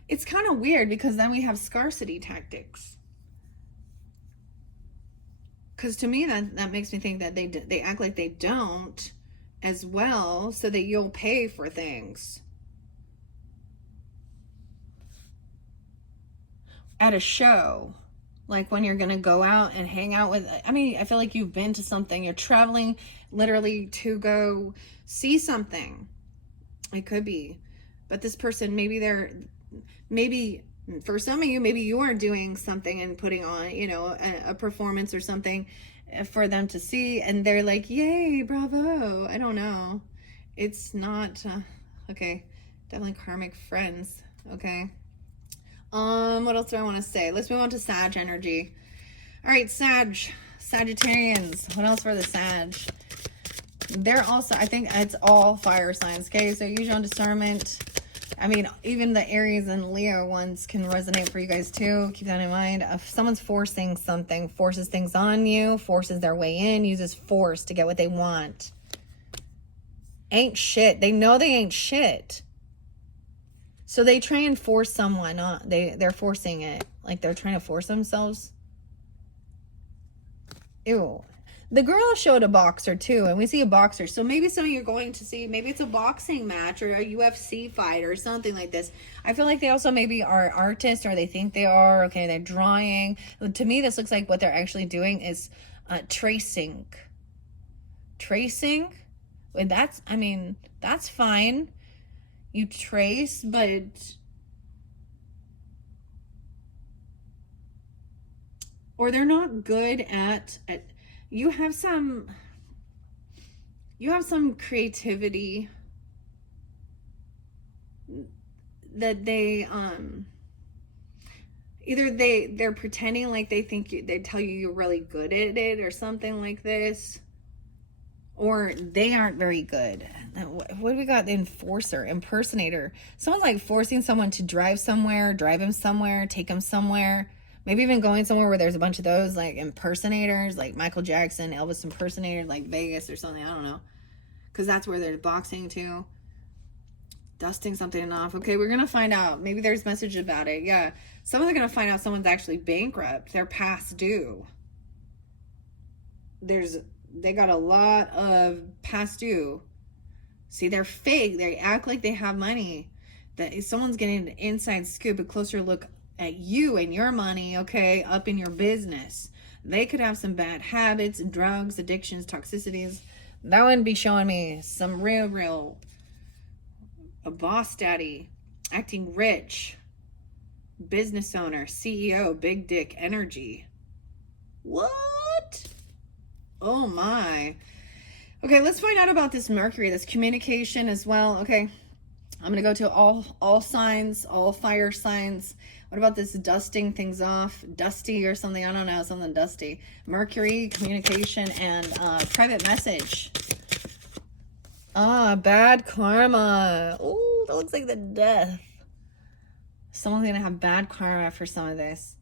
It's kind of weird because then we have scarcity tactics. Because to me, that makes me think that they act like they don't as well, so that you'll pay for things. At a show, like when you're gonna go out and hang out with, I feel like you've been to something, you're traveling literally to go see something. It could be, but this person, maybe for some of you, maybe you are doing something and putting on, a performance or something for them to see, and they're like, yay, bravo. I don't know. It's not, okay, definitely karmic friends, okay. What else do I want to say? Let's move on to Sag energy. All right, Sagittarians. What else for the Sag? They're also, I think it's all fire signs, okay? So use your own discernment. Even the Aries and Leo ones can resonate for you guys too. Keep that in mind. If someone's forcing something, forces things on you, forces their way in, uses force to get what they want. Ain't shit. They know they ain't shit. So they try and force someone on. They're forcing it. Like they're trying to force themselves. Ew. The girl showed a boxer too, and we see a boxer. So maybe some of you are going to see, maybe it's a boxing match or a UFC fight or something like this. I feel like they also maybe are artists, or they think they are. Okay, they're drawing. To me, this looks like what they're actually doing is tracing. Tracing? And that's fine. You trace, but... Or they're not good at you have some creativity that they either they're pretending like they tell you you're really good at it or something like this, or they aren't very good. What do we got? The enforcer, impersonator. Someone's like forcing someone to drive him somewhere, take him somewhere. Maybe even going somewhere where there's a bunch of those, like, impersonators, like Michael Jackson, Elvis impersonators, like Vegas or something. I don't know. because that's where they're boxing to. Dusting something off. Okay, we're gonna find out. Maybe there's message about it. Yeah, someone's gonna find out someone's actually bankrupt. They're past due. They got a lot of past due. See, they're fake. They act like they have money. That someone's getting an inside scoop, a closer look at you and your money, okay, up in your business. They could have some bad habits, drugs, addictions, toxicities. That would be showing me some real a boss daddy, acting rich, business owner, CEO, big dick energy. What? Oh my. Okay, let's find out about this Mercury, this communication as well. Okay, I'm gonna go to all signs, all fire signs. What about this dusting things off? Dusty or something, I don't know, something dusty. Mercury, communication, and private message. Bad karma. Oh, that looks like the death. Someone's gonna have bad karma for some of this.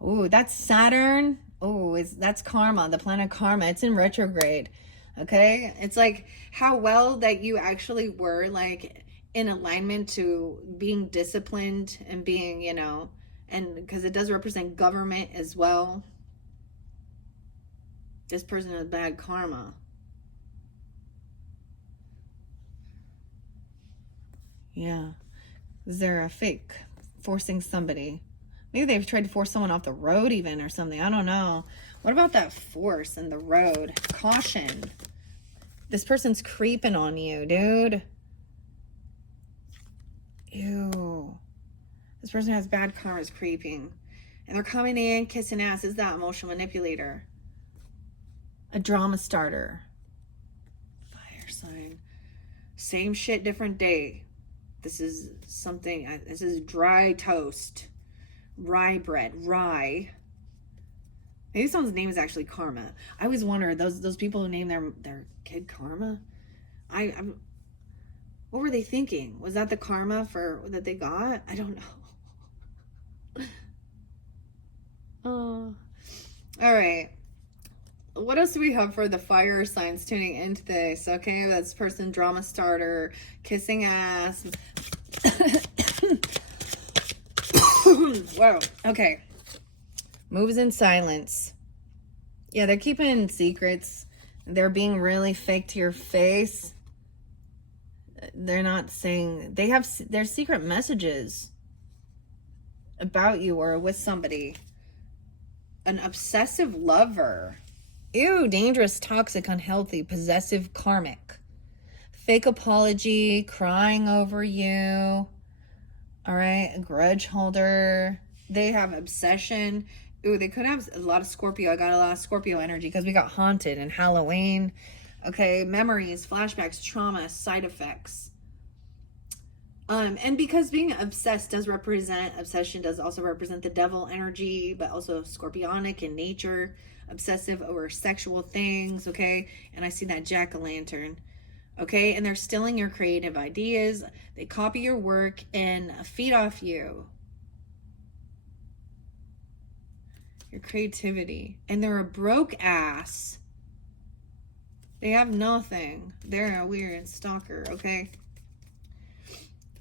Oh, that's Saturn. Oh, that's karma, the planet karma. It's in retrograde. Okay, it's like how well that you actually were like in alignment to being disciplined and being, you know, and because it does represent government as well. This person has bad karma. Yeah, they're a fake, forcing somebody. Maybe they've tried to force someone off the road even or something. I don't know. What about that force in the road? Caution. This person's creeping on you, dude. Ew. This person has bad karma, is creeping. And they're coming in, kissing ass. Is that emotional manipulator? A drama starter. Fire sign. Same shit, different day. This is something, this is dry toast. Rye bread, rye. Maybe someone's name is actually Karma. I always wonder, those people who name their kid Karma, I'm what were they thinking? Was that the karma for that they got? I don't know. Oh, all right. What else do we have for the fire signs tuning into this? Okay, that's person drama starter, kissing ass. Wow. Okay. Moves in silence. Yeah, they're keeping secrets. They're being really fake to your face. They're not saying, they have their secret messages about you or with somebody. An obsessive lover. Ew, dangerous, toxic, unhealthy, possessive, karmic. Fake apology, crying over you. All right, a grudge holder. They have obsession. Ooh, they could have a lot of Scorpio. I got a lot of Scorpio energy because we got haunted and Halloween. Okay, memories, flashbacks, trauma, side effects. And because being obsessed does represent, obsession does also represent the devil energy, but also scorpionic in nature, obsessive over sexual things, okay? And I see that jack-o'-lantern, okay? And they're stealing your creative ideas. They copy your work and feed off you. Your creativity. And they're a broke ass. They have nothing. They're a weird stalker, okay?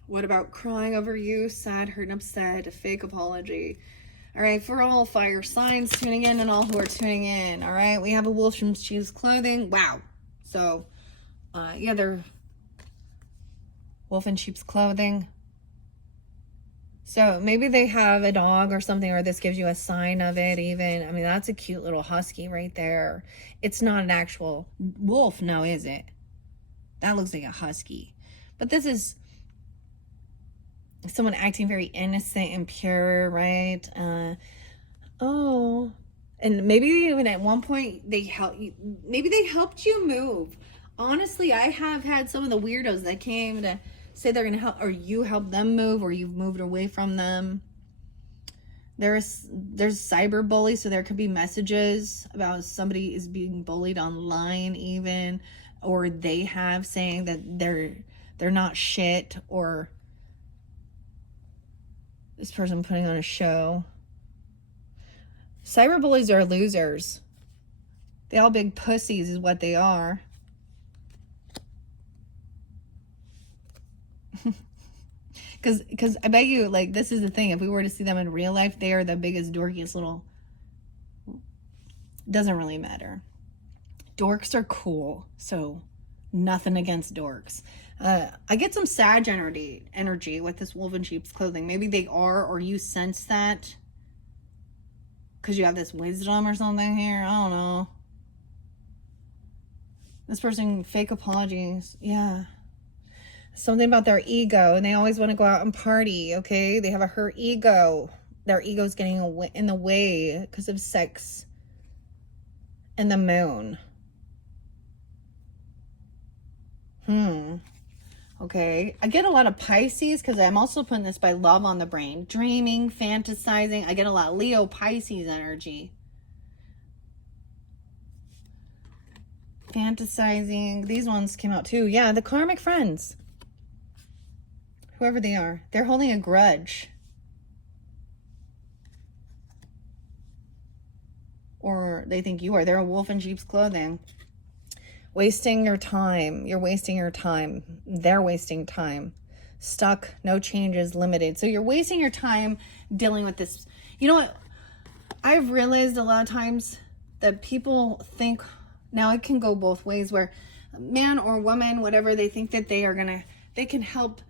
What about crying over you, sad, hurt, and upset, a fake apology? All right, for all fire signs tuning in and all who are tuning in, all right? We have a wolf from sheep's clothing. Wow. So, yeah, they're wolf in sheep's clothing. So maybe they have a dog or something, or this gives you a sign of it even. I mean, that's a cute little husky right there. It's not an actual wolf, no, is it? That looks like a husky. But this is someone acting very innocent and pure, right? Oh, and maybe even at one point they help you. Maybe they helped you move. Honestly, I have had some of the weirdos that came to say they're gonna help, or you help them move, or you've moved away from them. There's cyber bully, so there could be messages about somebody is being bullied online even, or they have saying that they're not shit, or this person putting on a show. Cyber bullies are losers. They all big pussies is what they are. Because I bet you, like, this is the thing. If we were to see them in real life, they are the biggest, dorkiest little... Doesn't really matter. Dorks are cool, so nothing against dorks. I get some Sag energy with this wolf in sheep's clothing. Maybe they are, or you sense that because you have this wisdom or something here. I don't know. This person, fake apologies. Yeah. Something about their ego, and they always want to go out and party, okay? They have a hurt ego. Their ego's getting in the way because of sex and the moon. Okay. I get a lot of Pisces because I'm also putting this by love on the brain. Dreaming, fantasizing. I get a lot of Leo, Pisces energy. Fantasizing. These ones came out too. Yeah, the karmic friends. Whoever they are, they're holding a grudge. Or they think you are. They're a wolf in sheep's clothing. Wasting your time. You're wasting your time. They're wasting time. Stuck, no changes, limited. So you're wasting your time dealing with this. You know what? I've realized a lot of times that people think, now it can go both ways, where man or woman, whatever, they think that they can help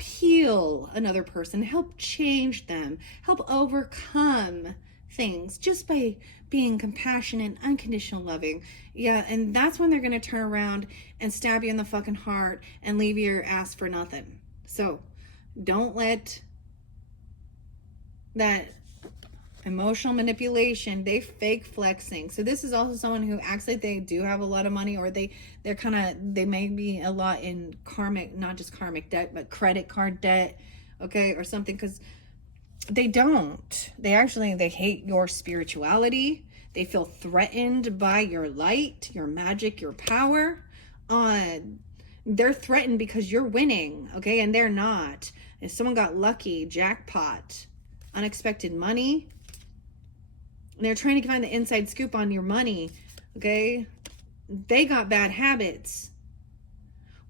heal another person, help change them, help overcome things just by being compassionate, unconditional loving. Yeah, and that's when they're going to turn around and stab you in the fucking heart and leave your ass for nothing. So don't let that emotional manipulation, they fake flexing. So this is also someone who acts like they do have a lot of money, or they may be a lot in karmic, not just karmic debt, but credit card debt, okay, or something, because they don't. They hate your spirituality. They feel threatened by your light, your magic, your power. They're threatened because you're winning, okay, and they're not. If someone got lucky, jackpot, unexpected money, and they're trying to find the inside scoop on your money, okay, they got bad habits.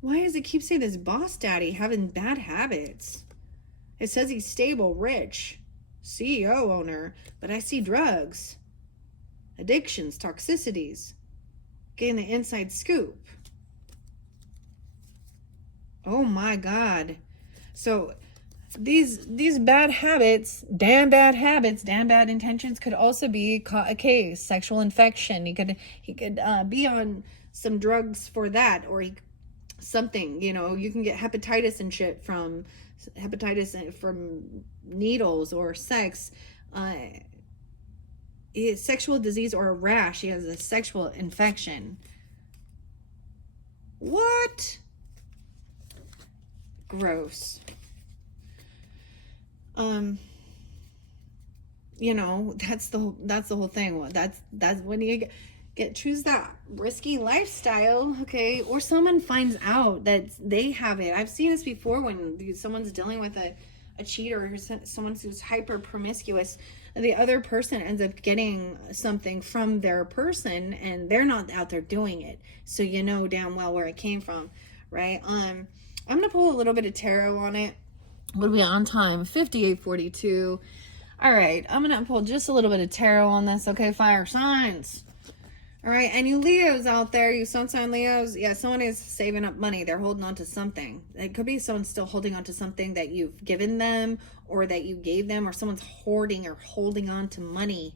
Why does it keep saying this boss daddy having bad habits? It says he's stable, rich, CEO owner, but I see drugs, addictions, toxicities, getting the inside scoop. Oh my God. So these bad habits, damn bad intentions could also be a case, sexual infection. He could be on some drugs for that, or something, you know, you can get hepatitis and shit from needles or sex, sexual disease or a rash. He has a sexual infection. What? Gross. You know, that's the whole thing. That's when you choose that risky lifestyle, okay? Or someone finds out that they have it. I've seen this before when someone's dealing with a cheater, or someone who's hyper promiscuous. The other person ends up getting something from their person, and they're not out there doing it. So you know damn well where it came from, right? I'm gonna pull a little bit of tarot on it. What are we on time? 58:42. All right, I'm gonna pull just a little bit of tarot on this, okay? Fire signs. All right, and you Leos out there, you sun sign Leos, yeah, someone is saving up money. They're holding on to something. It could be someone still holding on to something that you've given them, or that you gave them, or someone's hoarding or holding on to money.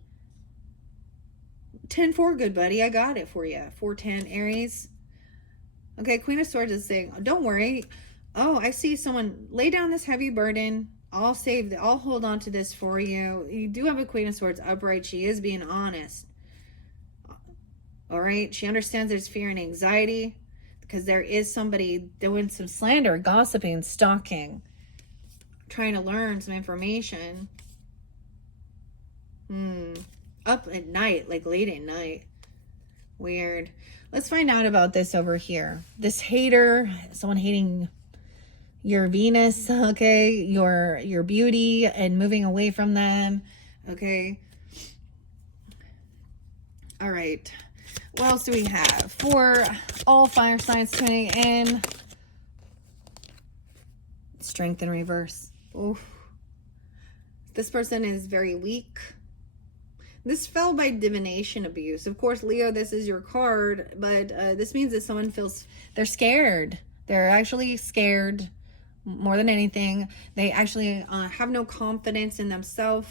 10-4, good buddy, I got it for you. 4-10, Aries. Okay, Queen of Swords is saying, don't worry. Oh, I see someone lay down this heavy burden. I'll hold on to this for you. You do have a Queen of Swords upright. She is being honest. All right, she understands there's fear and anxiety because there is somebody doing some slander, gossiping, stalking, trying to learn some information. Up at night, like late at night. Weird. Let's find out about this over here. This hater, someone hating your Venus, okay, your beauty, and moving away from them, okay. All right. What else do we have for all fire signs tuning in? Strength in reverse. Oof. This person is very weak. This fell by divination abuse. Of course, Leo, this is your card, but this means that someone feels they're scared. They're actually scared more than anything. They actually have no confidence in themselves,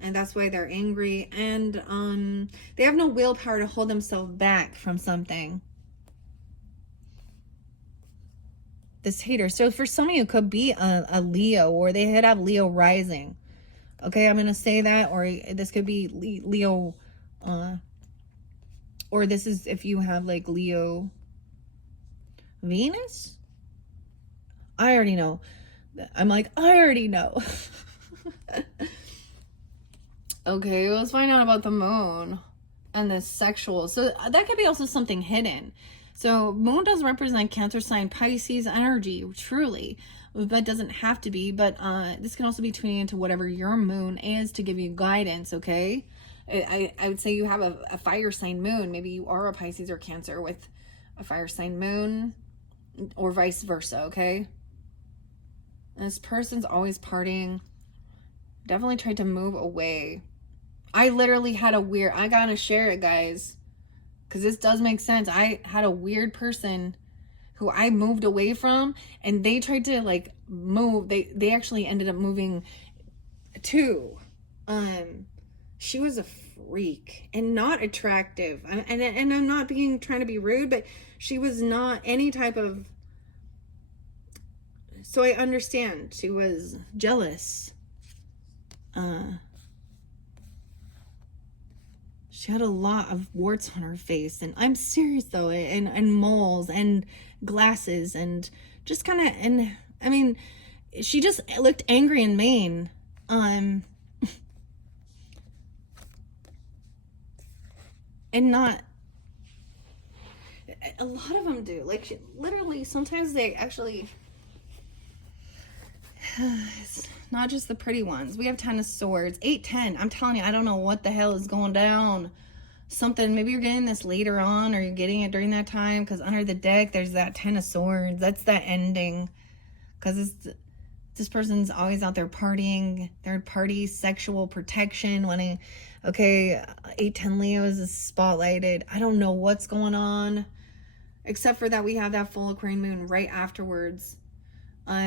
and that's why they're angry. And they have no willpower to hold themselves back from something. This hater. So for some of you, it could be a Leo, or they could have Leo rising. Okay, I'm going to say that, or this could be Leo, or this is if you have like Leo Venus. I already know. I'm like, I already know. Okay, let's find out about the moon and the sexual. So that could be also something hidden. So moon does represent Cancer sign, Pisces energy, truly. But doesn't have to be, but this can also be tuning into whatever your moon is to give you guidance, okay? I would say you have a fire sign moon. Maybe you are a Pisces or Cancer with a fire sign moon, or vice versa, okay? And this person's always partying. Definitely tried to move away. I literally had I gotta share it, guys, because this does make sense. I had a weird person who I moved away from, and they tried to like move. They actually ended up moving too. She was a freak and not attractive. And I'm not trying to be rude, but she was not any type of. So I understand she was jealous. She had a lot of warts on her face, and I'm serious though, and moles and glasses, and just kind of, and I mean, she just looked angry and mean. And not, a lot of them do, like, literally sometimes they actually, it's not just the pretty ones. We have 10 of swords, 8, 10. I'm telling you, I don't know what the hell is going down. Something, maybe you're getting this later on, or you're getting it during that time, because under the deck there's that 10 of swords. That's that ending, because this person's always out there partying, third party sexual protection, wanting, okay, 8, 10 Leos is spotlighted. I don't know what's going on, except for that we have that full Aquarian moon right afterwards.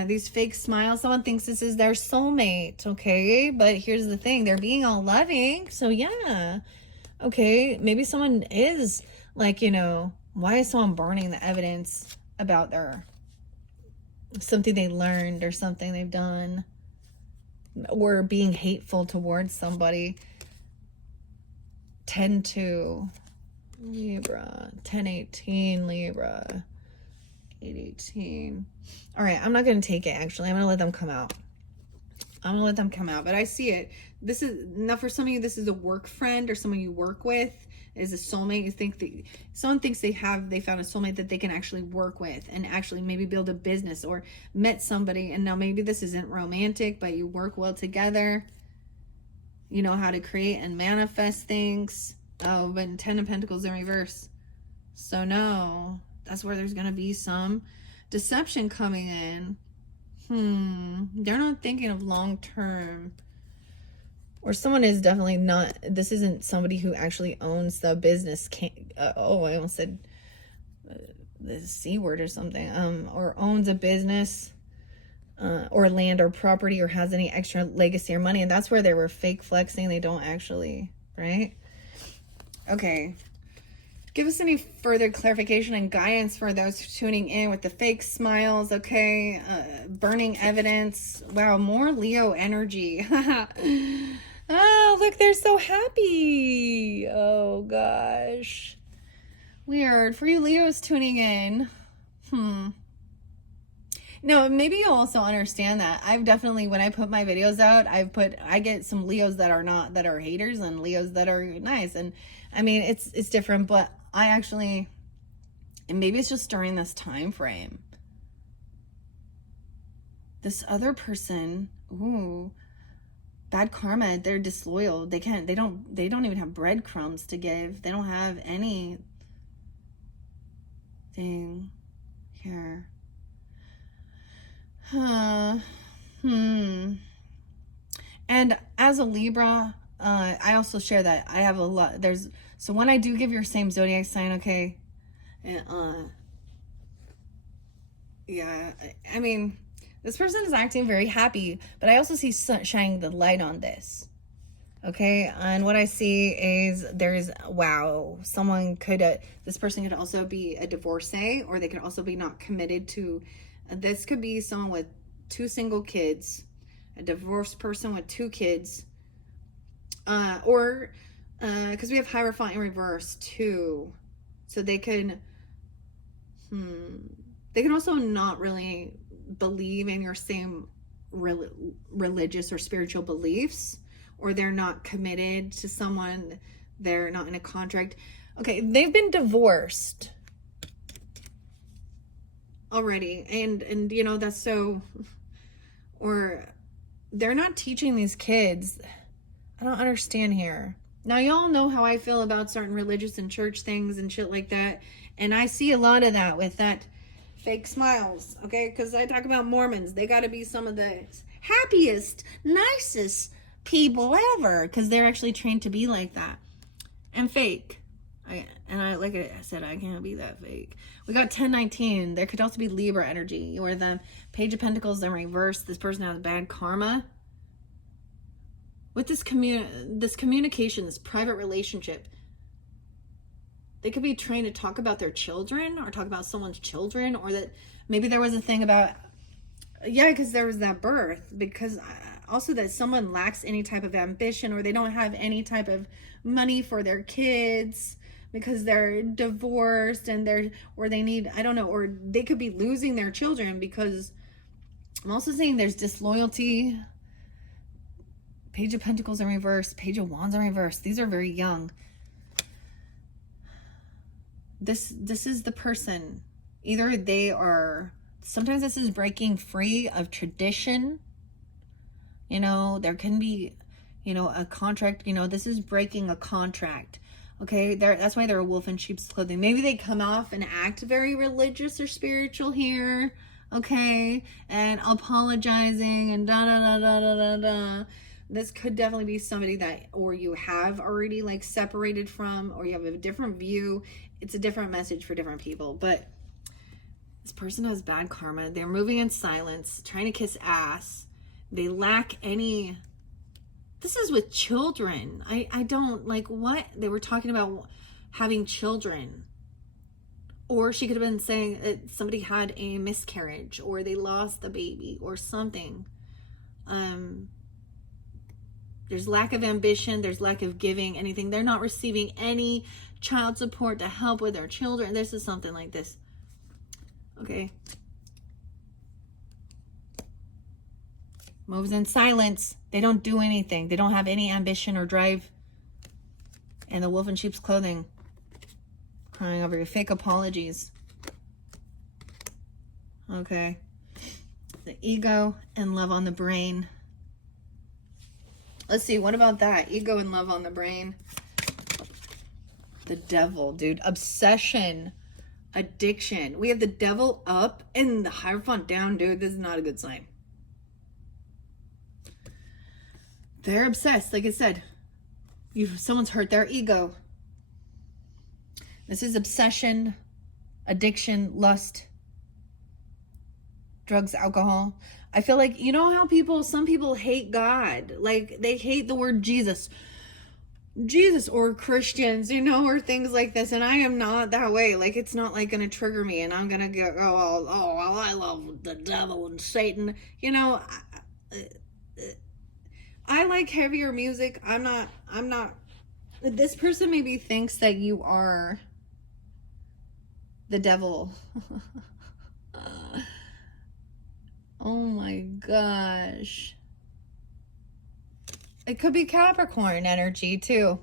These fake smiles, someone thinks this is their soulmate, okay? But here's the thing, they're being all loving, so yeah. Okay, maybe someone is like, why is someone burning the evidence about something they learned or something they've done, or being hateful towards somebody? 10-2 Libra, 10-18 Libra, 8-18. All right, I'm not going to take it, actually. I'm going to let them come out. But I see it. This is, now for some of you, this is a work friend or someone you work with, is a soulmate. You think someone thinks they found a soulmate that they can actually work with and actually maybe build a business, or met somebody, and now maybe this isn't romantic, but you work well together. You know how to create and manifest things. Oh, but 10 of Pentacles in reverse. So no, that's where there's going to be some deception coming in. They're not thinking of long term. Or someone is definitely not, this isn't somebody who actually owns the business. I almost said the C word or something. Or owns a business, or land or property, or has any extra legacy or money. And that's where they were fake flexing. They don't actually, right? Okay. Give us any further clarification and guidance for those tuning in with the fake smiles, okay? Burning evidence. Wow, more Leo energy. Oh, look, they're so happy. Oh, gosh. Weird. For you Leos tuning in. No, maybe you'll also understand that. I've definitely, when I put my videos out, I get some Leos that are haters, and Leos that are nice. And I mean, it's different, but I actually, and maybe it's just during this time frame. This other person, bad karma, they're disloyal. They don't even have breadcrumbs to give. They don't have anything here. Huh. Hmm. And as a Libra, I also share that I have a lot. So when I do give your same zodiac sign, okay, and, yeah, I mean, this person is acting very happy, but I also see sun shining the light on this. Okay, and what I see is wow, this person could also be a divorcee, or they could also be not committed to, this could be someone with 2 single kids, a divorced person with 2 kids, or because we have Hierophant in reverse too, so they can also not really believe in your same religious or spiritual beliefs, or they're not committed to someone, they're not in a contract. Okay, they've been divorced already, and you know, that's so, or they're not teaching these kids. I don't understand here. Now, y'all know how I feel about certain religious and church things and shit like that, and I see a lot of that with that fake smiles, okay? Because I talk about Mormons. They got to be some of the happiest, nicest people ever, because they're actually trained to be like that. And fake. Like I said, I can't be that fake. We got 1019. There could also be Libra energy, or the Page of Pentacles in reverse. This person has bad karma. With this communication, this private relationship, they could be trying to talk about their children, or talk about someone's children, or that maybe there was a thing about, yeah, because there was that birth, because also that someone lacks any type of ambition, or they don't have any type of money for their kids because they're divorced, and or they need, I don't know, or they could be losing their children, because I'm also saying there's disloyalty. Page of Pentacles in reverse, Page of Wands in reverse. These are very young. This is the person. Either they are, sometimes this is breaking free of tradition. You know, there can be, you know, a contract. You know, this is breaking a contract. Okay, that's why they're a wolf in sheep's clothing. Maybe they come off and act very religious or spiritual here. Okay, and apologizing and da da da da da da da. This could definitely be somebody that, or you have already like separated from, or you have a different view. It's a different message for different people. But this person has bad karma. They're moving in silence, trying to kiss ass. They lack any. This is with children. I don't like what they were talking about, having children. Or she could have been saying that somebody had a miscarriage, or they lost the baby, or something. There's lack of ambition. There's lack of giving anything. They're not receiving any child support to help with their children. This is something like this. Okay. Moves in silence. They don't do anything. They don't have any ambition or drive. And the wolf in sheep's clothing. Crying over your fake apologies. Okay. The ego and love on the brain. Let's see, what about that? Ego and love on the brain. The devil, dude. Obsession. Addiction. We have the devil up and the Hierophant down, dude. This is not a good sign. They're obsessed, like I said. Someone's hurt their ego. This is obsession, addiction, lust, drugs, alcohol. I feel like, you know how some people hate God. Like, they hate the word Jesus, or Christians, you know, or things like this. And I am not that way. Like, it's not like going to trigger me and I'm going to go, oh, well, I love the devil and Satan. You know, I like heavier music. I'm not, this person maybe thinks that you are the devil. Oh my gosh. It could be Capricorn energy too,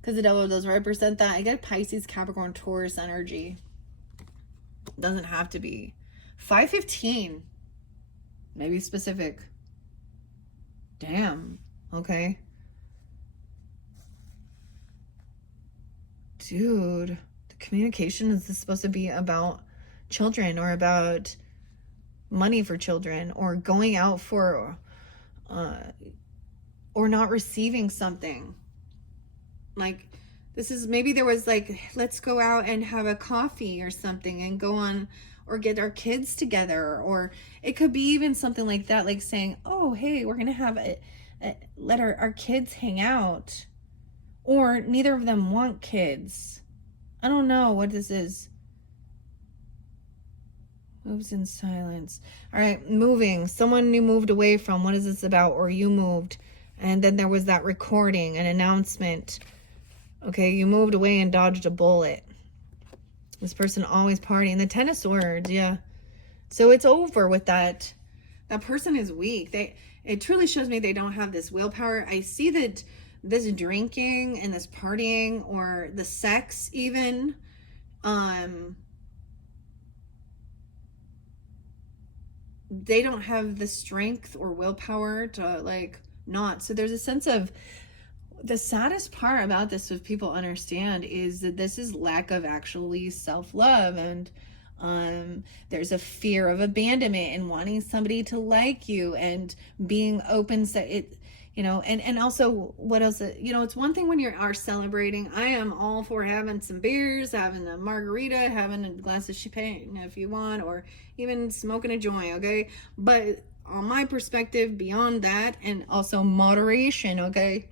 because the devil does represent that. I get Pisces, Capricorn, Taurus energy. Doesn't have to be. 515. Maybe specific. Damn. Okay. Dude, the communication is this supposed to be about children, or about money for children, or going out for or not receiving something. Like, this is, maybe there was like, let's go out and have a coffee or something and go on, or get our kids together, or it could be even something like that, like saying, oh, hey, we're gonna have let our kids hang out, or neither of them want kids. I don't know what this is. Moves in silence. All right, moving. Someone you moved away from. What is this about? Or you moved. And then there was that recording, an announcement. Okay, you moved away and dodged a bullet. This person always partying. The Ten of Swords, yeah. So it's over with that. That person is weak. It truly shows me they don't have this willpower. I see that this drinking and this partying, or the sex even, they don't have the strength or willpower to like not. So there's a sense of, the saddest part about this, if people understand, is that this is lack of actually self-love, and there's a fear of abandonment and wanting somebody to like you, and being open, so it, you know, and also, what else, you know, it's one thing when you are celebrating. I am all for having some beers, having a margarita, having a glass of champagne if you want, or even smoking a joint, okay? But on my perspective, beyond that, and also moderation, okay?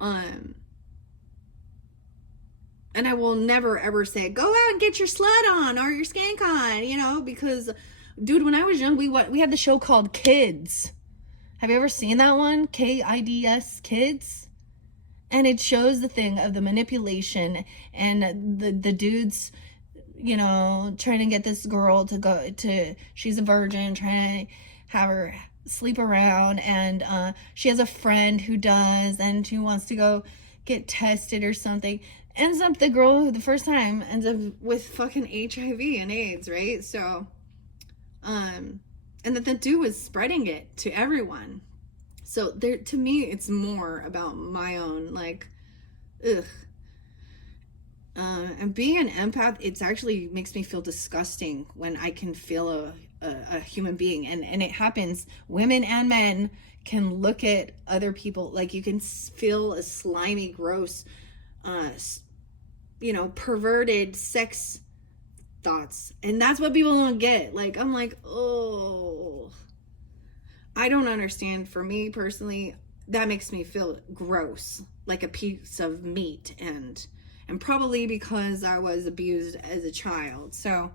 And I will never ever say, go out and get your slut on or your skank on, you know, because, dude, when I was young, we had the show called Kids. Have you ever seen that one? Kids, Kids? And it shows the thing of the manipulation and the dudes, you know, trying to get this girl to go to, she's a virgin, trying to have her sleep around, and she has a friend who does, and she wants to go get tested or something. Ends up, the girl who the first time ends up with fucking HIV and AIDS, right? So and that the dude was spreading it to everyone. So there, to me, it's more about my own, like, ugh. And being an empath, it's actually makes me feel disgusting when I can feel a human being, and it happens. Women and men can look at other people, like, you can feel a slimy, gross, you know, perverted sex thoughts, and that's what people don't get. Like, I'm like, oh, I don't understand. For me personally, that makes me feel gross, like a piece of meat, and probably because I was abused as a child. So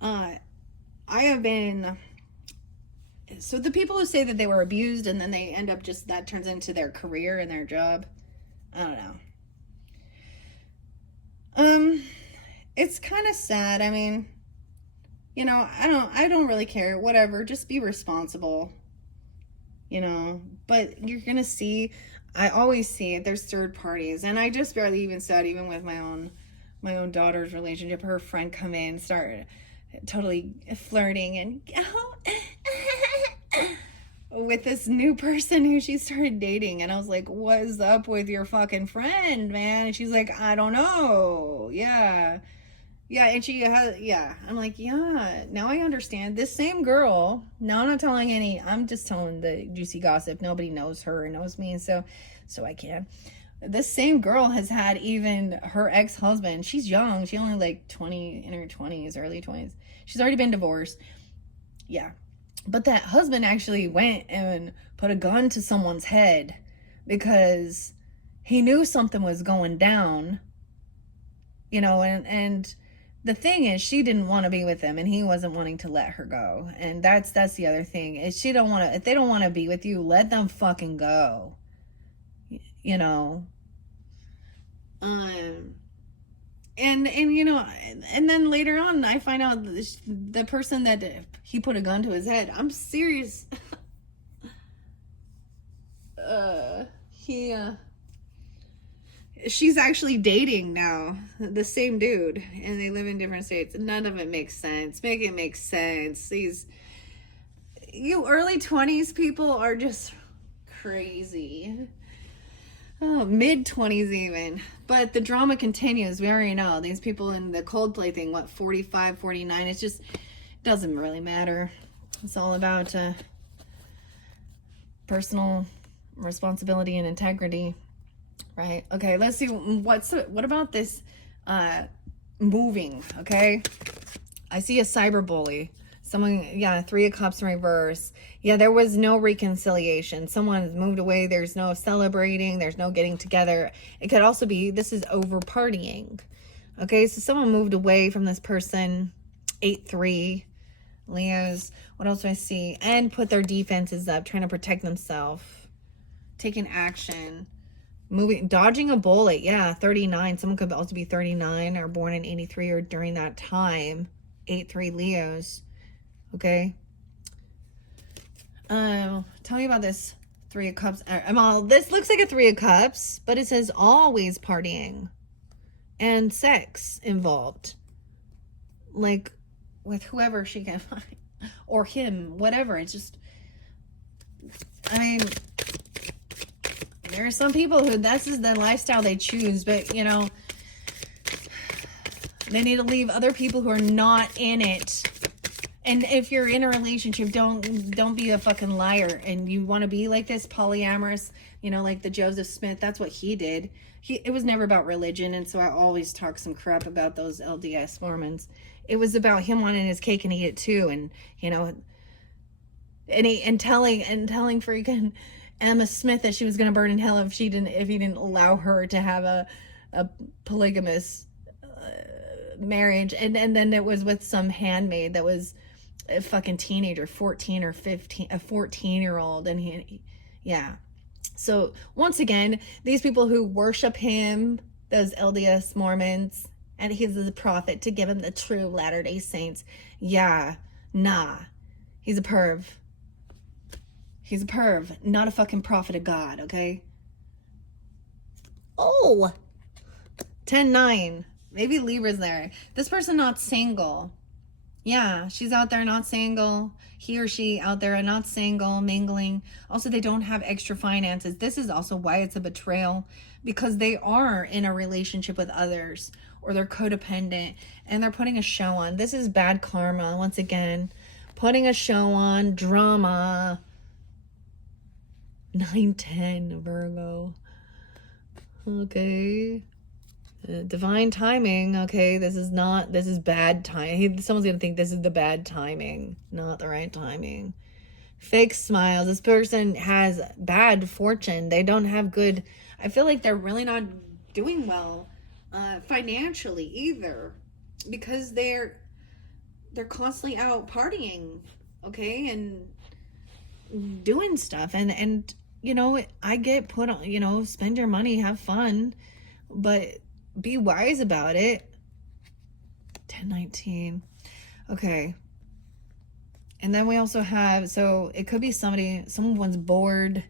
I have been, so the people who say that they were abused and then they end up just, that turns into their career and their job, I don't know. It's kind of sad. I mean, you know, I don't really care, whatever, just be responsible, you know. But you're gonna see, I always see it, there's third parties, and I just barely even said, even with my own daughter's relationship, her friend come in, start totally flirting and with this new person who she started dating, and I was like, what's up with your fucking friend, man? And she's like, I don't know. Yeah, and she has, yeah. I'm like, yeah, now I understand. This same girl, now I'm not telling any, I'm just telling the juicy gossip. Nobody knows her and knows me, so I can. This same girl has had even her ex-husband. She's young. She only like 20, in her 20s, early 20s. She's already been divorced. Yeah. But that husband actually went and put a gun to someone's head because he knew something was going down, you know, and the thing is, she didn't want to be with him, and he wasn't wanting to let her go. And that's the other thing, is she don't want to, if they don't want to be with you, let them fucking go, you know. And you know, and then later on, I find out the person that he put a gun to his head, I'm serious. She's actually dating now the same dude, and they live in different states. None of it makes sense. Make it make sense. These, you early 20s people are just crazy. Oh, mid 20s even. But the drama continues. We already know these people in the Coldplay thing, what, 45, 49. It's just, Doesn't really matter. It's all about personal responsibility and integrity, right? Okay, let's see what about this moving, okay? I see a cyberbully. Someone, yeah, 3 of Cups in reverse. Yeah, there was no reconciliation. Someone has moved away. There's no celebrating. There's no getting together. It could also be this is over partying. Okay, so someone moved away from this person. 8-3. Leos. What else do I see? And put their defenses up, trying to protect themselves. Taking action. Moving, dodging a bullet. Yeah, 39. Someone could also be 39 or born in 83 or during that time. 8-3 Leos. Okay. Tell me about this 3 of Cups. This looks like a 3 of Cups, but it says always partying and sex involved. Like with whoever she can find. Or him, whatever. It's just, I mean, there are some people who this is the lifestyle they choose, but you know, they need to leave other people who are not in it. And if you're in a relationship, don't be a fucking liar. And you want to be like this polyamorous, you know, like the Joseph Smith. That's what he did. It was never about religion, and so I always talk some crap about those LDS Mormons. It was about him wanting his cake and eat it too, and you know, and telling freaking Emma Smith that she was gonna burn in hell if he didn't allow her to have a polygamous marriage, and then it was with some handmaid that was a fucking teenager, 14 or 15, a 14-year-old, and he yeah. So once again, these people who worship him, those LDS Mormons, and he's the prophet to give him the true Latter-day Saints, yeah, nah, he's a perv. He's a perv, not a fucking prophet of God, okay? Oh, 10-9. Maybe Libra's there. This person not single. Yeah, she's out there not single. He or she out there not single, mingling. Also, they don't have extra finances. This is also why it's a betrayal, because they are in a relationship with others, or they're codependent, and they're putting a show on. This is bad karma, once again. Putting a show on, drama. 9-10, Virgo. Okay. Divine timing. Okay, this is bad time. Someone's gonna think this is the bad timing, not the right timing. Fake smiles. This person has bad fortune. They don't have good, I feel like they're really not doing well financially either, because they're constantly out partying, okay, and doing stuff, and you know, I get put on, you know, spend your money, have fun, but be wise about it. 10-19. Okay. And then we also have, so it could be someone's bored.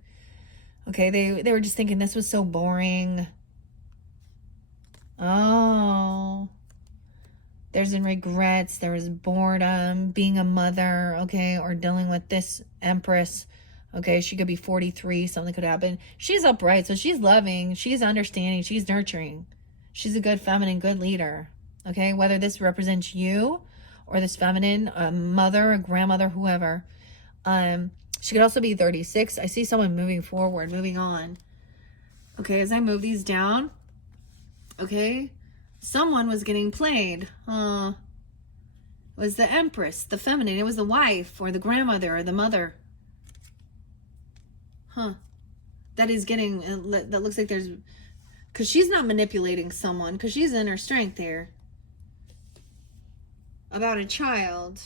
Okay, they were just thinking this was so boring. Oh. There's regrets, there was boredom, being a mother, okay, or dealing with this Empress. Okay, she could be 43, something could happen. She's upright, so she's loving, she's understanding, she's nurturing. She's a good feminine, good leader. Okay, whether this represents you or this feminine, a mother, a grandmother, whoever. She could also be 36. I see someone moving forward, moving on. Okay, as I move these down, okay, someone was getting played. It was the Empress, the feminine. It was the wife or the grandmother or the mother. That is getting, that looks like there's, because she's not manipulating someone, because she's in her strength here. About a child.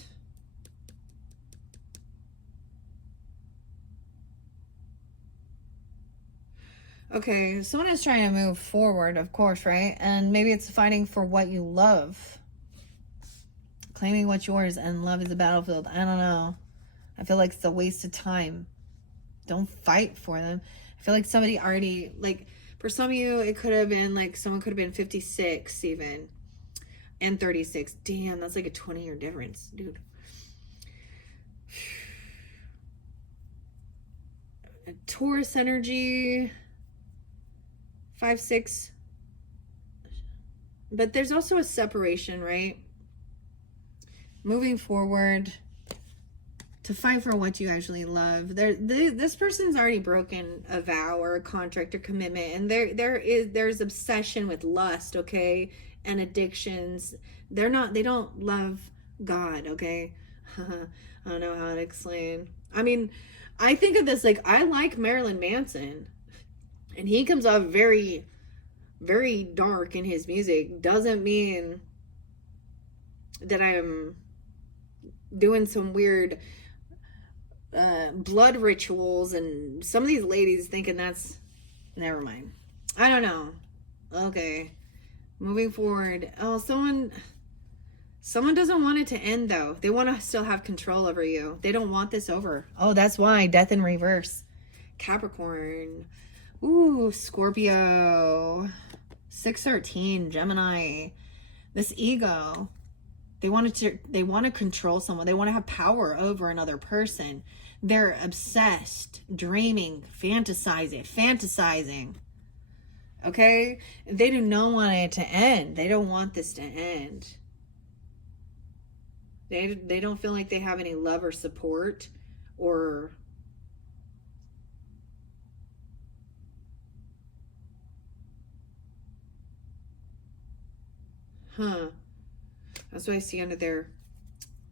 Okay, someone is trying to move forward, of course, right? And maybe it's fighting for what you love. Claiming what's yours, and love is a battlefield. I don't know. I feel like it's a waste of time. Don't fight for them. I feel like somebody already, like, for some of you, it could have been, like, someone could have been 56 even. And 36. Damn, that's like a 20-year difference, dude. A Taurus energy. 5-6. But there's also a separation, right? moving forward to fight for what you actually love. This person's already broken a vow or a contract or commitment, and there's obsession with lust, okay, and addictions. They don't love God, okay. I don't know how to explain. I mean, I think of this like, I like Marilyn Manson, and he comes off very, very dark in his music. Doesn't mean that I'm doing some weird blood rituals, and some of these ladies thinking that's, never mind. I don't know. Okay, moving forward. Oh, someone doesn't want it to end, though. They want to still have control over you. They don't want this over. Oh, that's why. Death in reverse. Capricorn. Ooh, Scorpio. 613, Gemini. This ego. They want to control someone. They want to have power over another person. They're obsessed, dreaming, fantasizing. Okay? They do not want it to end. They don't want this to end. They don't feel like they have any love or support, or that's what I see under there.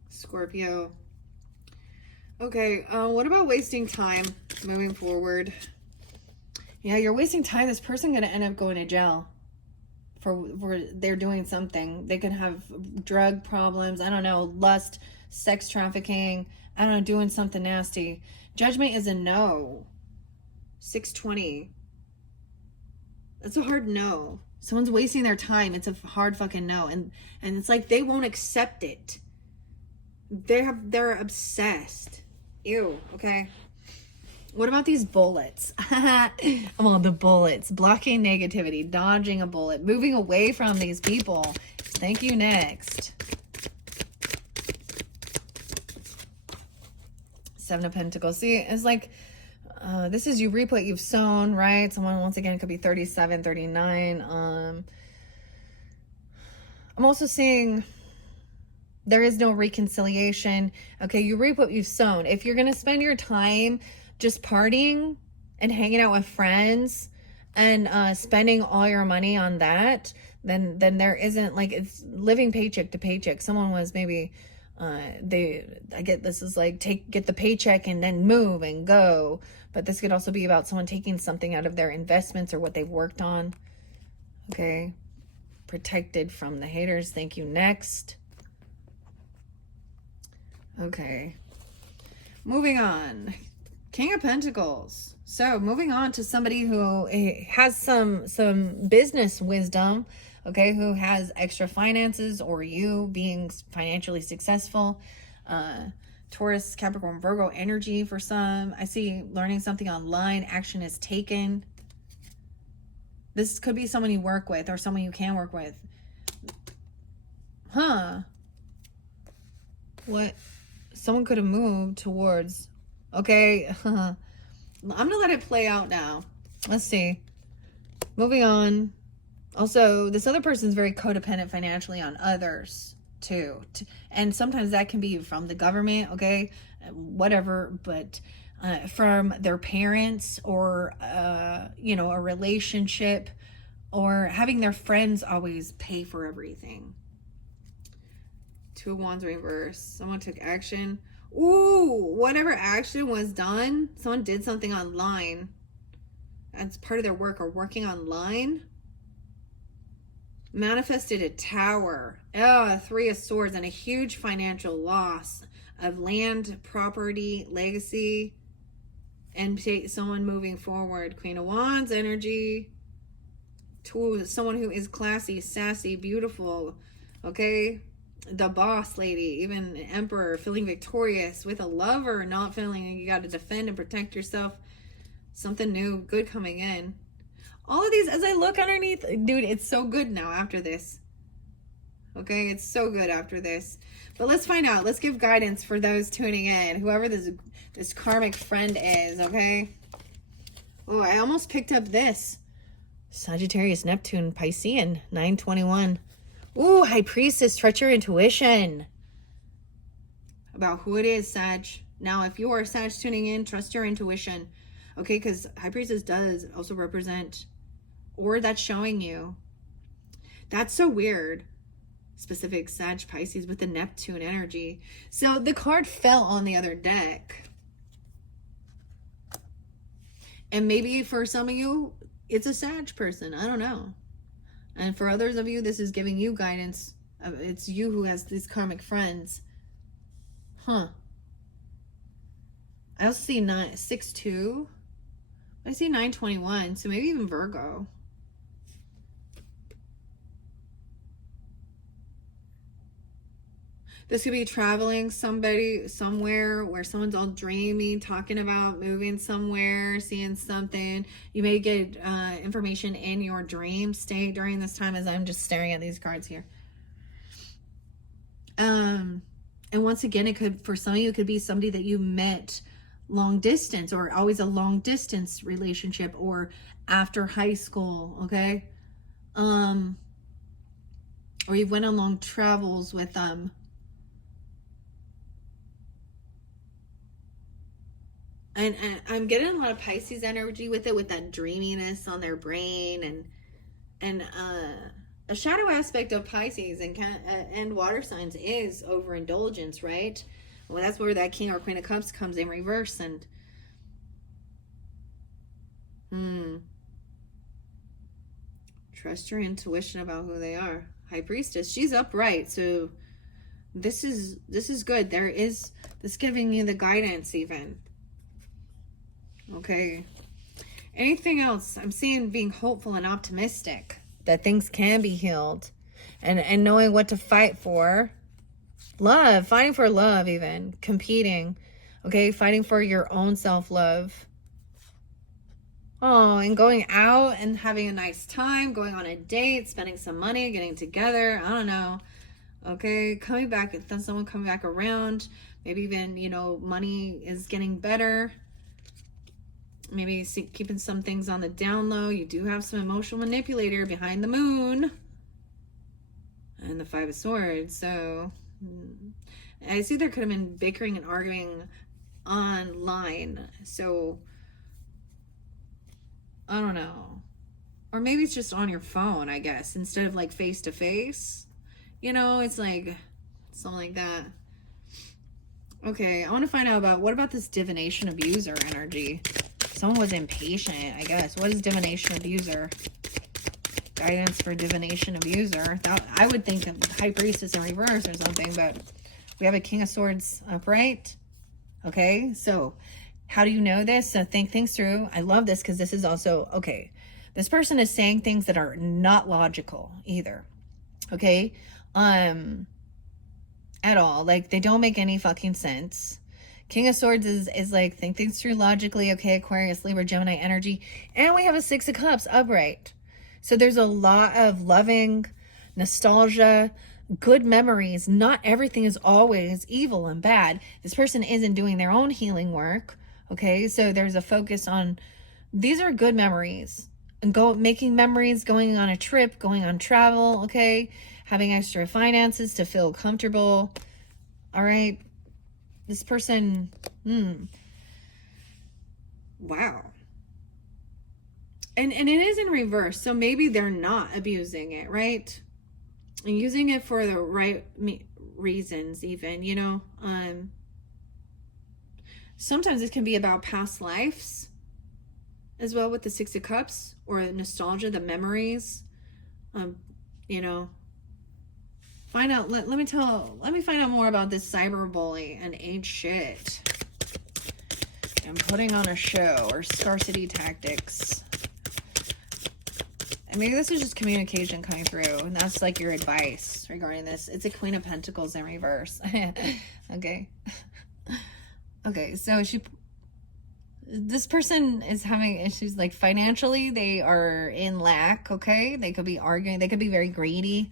Scorpio. Okay, what about wasting time moving forward? Yeah, you're wasting time. This person gonna end up going to jail for they're doing something. They could have drug problems, I don't know, lust, sex trafficking, I don't know, doing something nasty. Judgment is a no. 620. It's a hard no. Someone's wasting their time. It's a hard fucking no. And it's like they won't accept it. They're obsessed. Ew, okay. What about these bullets? I'm on the bullets. Blocking negativity, dodging a bullet, moving away from these people. Thank you, next. Seven of Pentacles. See, it's like, this is you reap what you've sown, right? Someone, once again, could be 37, 39. I'm also seeing there is no reconciliation. Okay, you reap what you've sown. If you're going to spend your time just partying and hanging out with friends and spending all your money on that, then there isn't, like, it's living paycheck to paycheck. Someone was maybe I get this is like get the paycheck and then move and go, but this could also be about someone taking something out of their investments or what they've worked on. Okay, protected from the haters. Thank you, next. Okay, moving on. King of Pentacles. So moving on to somebody who has some business wisdom, okay, who has extra finances, or you being financially successful. Taurus, Capricorn, Virgo energy for some. I see learning something online. Action is taken. This could be someone you work with or someone you can work with. What? Someone could have moved towards... Okay, I'm gonna let it play out now. Let's see. Moving on. Also, this other person is very codependent financially on others too, and sometimes that can be from the government, okay, whatever, but from their parents, or you know, a relationship, or having their friends always pay for everything. Two of Wands reverse. Someone took action. Ooh, whatever action was done, someone did something online. That's part of their work, or working online. Manifested a tower. Oh, 3 of Swords, and a huge financial loss of land, property, legacy, and someone moving forward. Queen of Wands energy. Someone who is classy, sassy, beautiful. Okay. The boss lady, even Emperor, feeling victorious with a lover, not feeling like you got to defend and protect yourself. Something new, good coming in. All of these, as I look underneath, dude, it's so good now after this. Okay, it's so good after this. But let's find out. Let's give guidance for those tuning in, whoever this karmic friend is, okay? Oh, I almost picked up this. Sagittarius, Neptune, Piscean, 921. Ooh, High Priestess, trust your intuition. about who it is, Sag. Now, if you are Sag tuning in, trust your intuition. Okay, because High Priestess does also represent, or that's showing you. That's so weird. Specific Sag Pisces with the Neptune energy. So the card fell on the other deck. And maybe for some of you, it's a Sag person. I don't know. And for others of you, this is giving you guidance. It's you who has these karmic friends. Huh. I also see 6-2. I see 9-21. So maybe even Virgo. This could be traveling somewhere where someone's all dreamy, talking about moving somewhere, seeing something. You may get information in your dream state during this time, as I'm just staring at these cards here. And once again, it could, for some of you, it could be somebody that you met long distance, or always a long distance relationship, or after high school, okay? Or you went on long travels with them. And I'm getting a lot of Pisces energy with it, with that dreaminess on their brain, and a shadow aspect of Pisces and water signs is overindulgence, right? Well, that's where that King or Queen of Cups comes in reverse. And trust your intuition about who they are. High Priestess, she's upright, so this is good. There is this giving you the guidance even. Okay. Anything else? I'm seeing being hopeful and optimistic that things can be healed, and knowing what to fight for. Love, fighting for love, even competing. Okay, fighting for your own self-love. Oh, and going out and having a nice time, going on a date, spending some money, getting together. I don't know. Okay, coming back, then someone coming back around. Maybe even, you know, money is getting better. Maybe keeping some things on the down low. You do have some emotional manipulator behind the moon. And the 5 of Swords. So I see there could have been bickering and arguing online. So I don't know. Or maybe it's just on your phone, I guess, instead of like face to face. You know, it's like something like that. Okay, I want to find out about, what about this divination abuser energy? Someone was impatient, I guess. What is divination abuser? Guidance for divination abuser. That, I would think of High Priestess in reverse or something, but we have a King of Swords upright. Okay, so how do you know this? So think things through. I love this because this is also, okay, this person is saying things that are not logical either. Okay, at all. Like, they don't make any fucking sense. King of Swords is like, think things through logically. Okay, Aquarius, Libra, Gemini energy. And we have a 6 of Cups upright. So there's a lot of loving, nostalgia, good memories. Not everything is always evil and bad. This person isn't doing their own healing work. Okay, so there's a focus on, these are good memories. And making memories, going on a trip, going on travel, okay? Having extra finances to feel comfortable. All right. This person, wow. And it is in reverse. So maybe they're not abusing it, right? And using it for the right reasons even, you know. Sometimes it can be about past lives as well, with the 6 of Cups, or nostalgia, the memories. You know. Let me find out more about this cyberbully and ain't shit. And putting on a show, or scarcity tactics. And maybe this is just communication coming through, and that's like your advice regarding this. It's a Queen of Pentacles in reverse. Okay. Okay, so this person is having issues, like financially, they are in lack, okay? They could be arguing, they could be very greedy.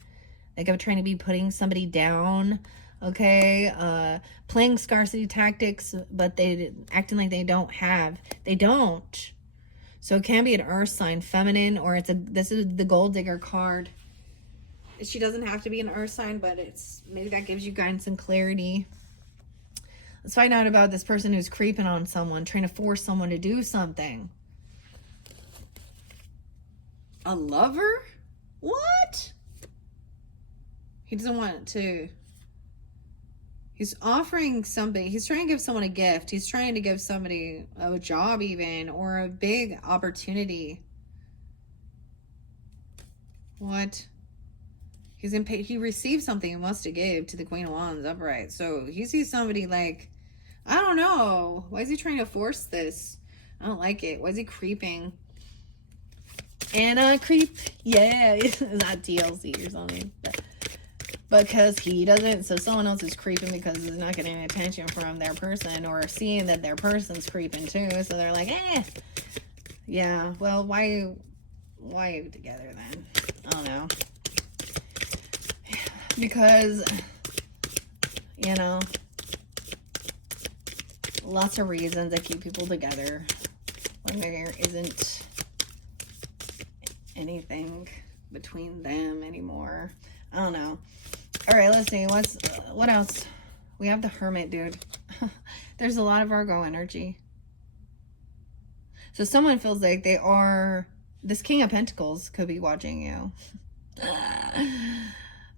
Like, I'm trying to be putting somebody down, okay? Playing scarcity tactics, but they acting like they don't have. They don't. So it can be an earth sign, feminine, or this is the gold digger card. She doesn't have to be an earth sign, but maybe that gives you guidance and clarity. Let's find out about this person who's creeping on someone, trying to force someone to do something. A lover? What? He doesn't want to. He's offering something. He's trying to give someone a gift. He's trying to give somebody a job even, or a big opportunity. What? He's impatient. He received something he wants to give to the Queen of Wands upright. So he sees somebody like, I don't know. Why is he trying to force this? I don't like it. Why is he creeping? And creep. Yeah. It's not TLC or something. Because he doesn't. So someone else is creeping because he's not getting attention from their person, or seeing that their person's creeping too. So they're like, eh. Yeah. Well, why are you together then? I don't know. Because, you know, lots of reasons that keep people together when there isn't anything between them anymore. I don't know. All right, let's see. What else? We have the Hermit, dude. There's a lot of Virgo energy. So someone feels like they are, this King of Pentacles could be watching you.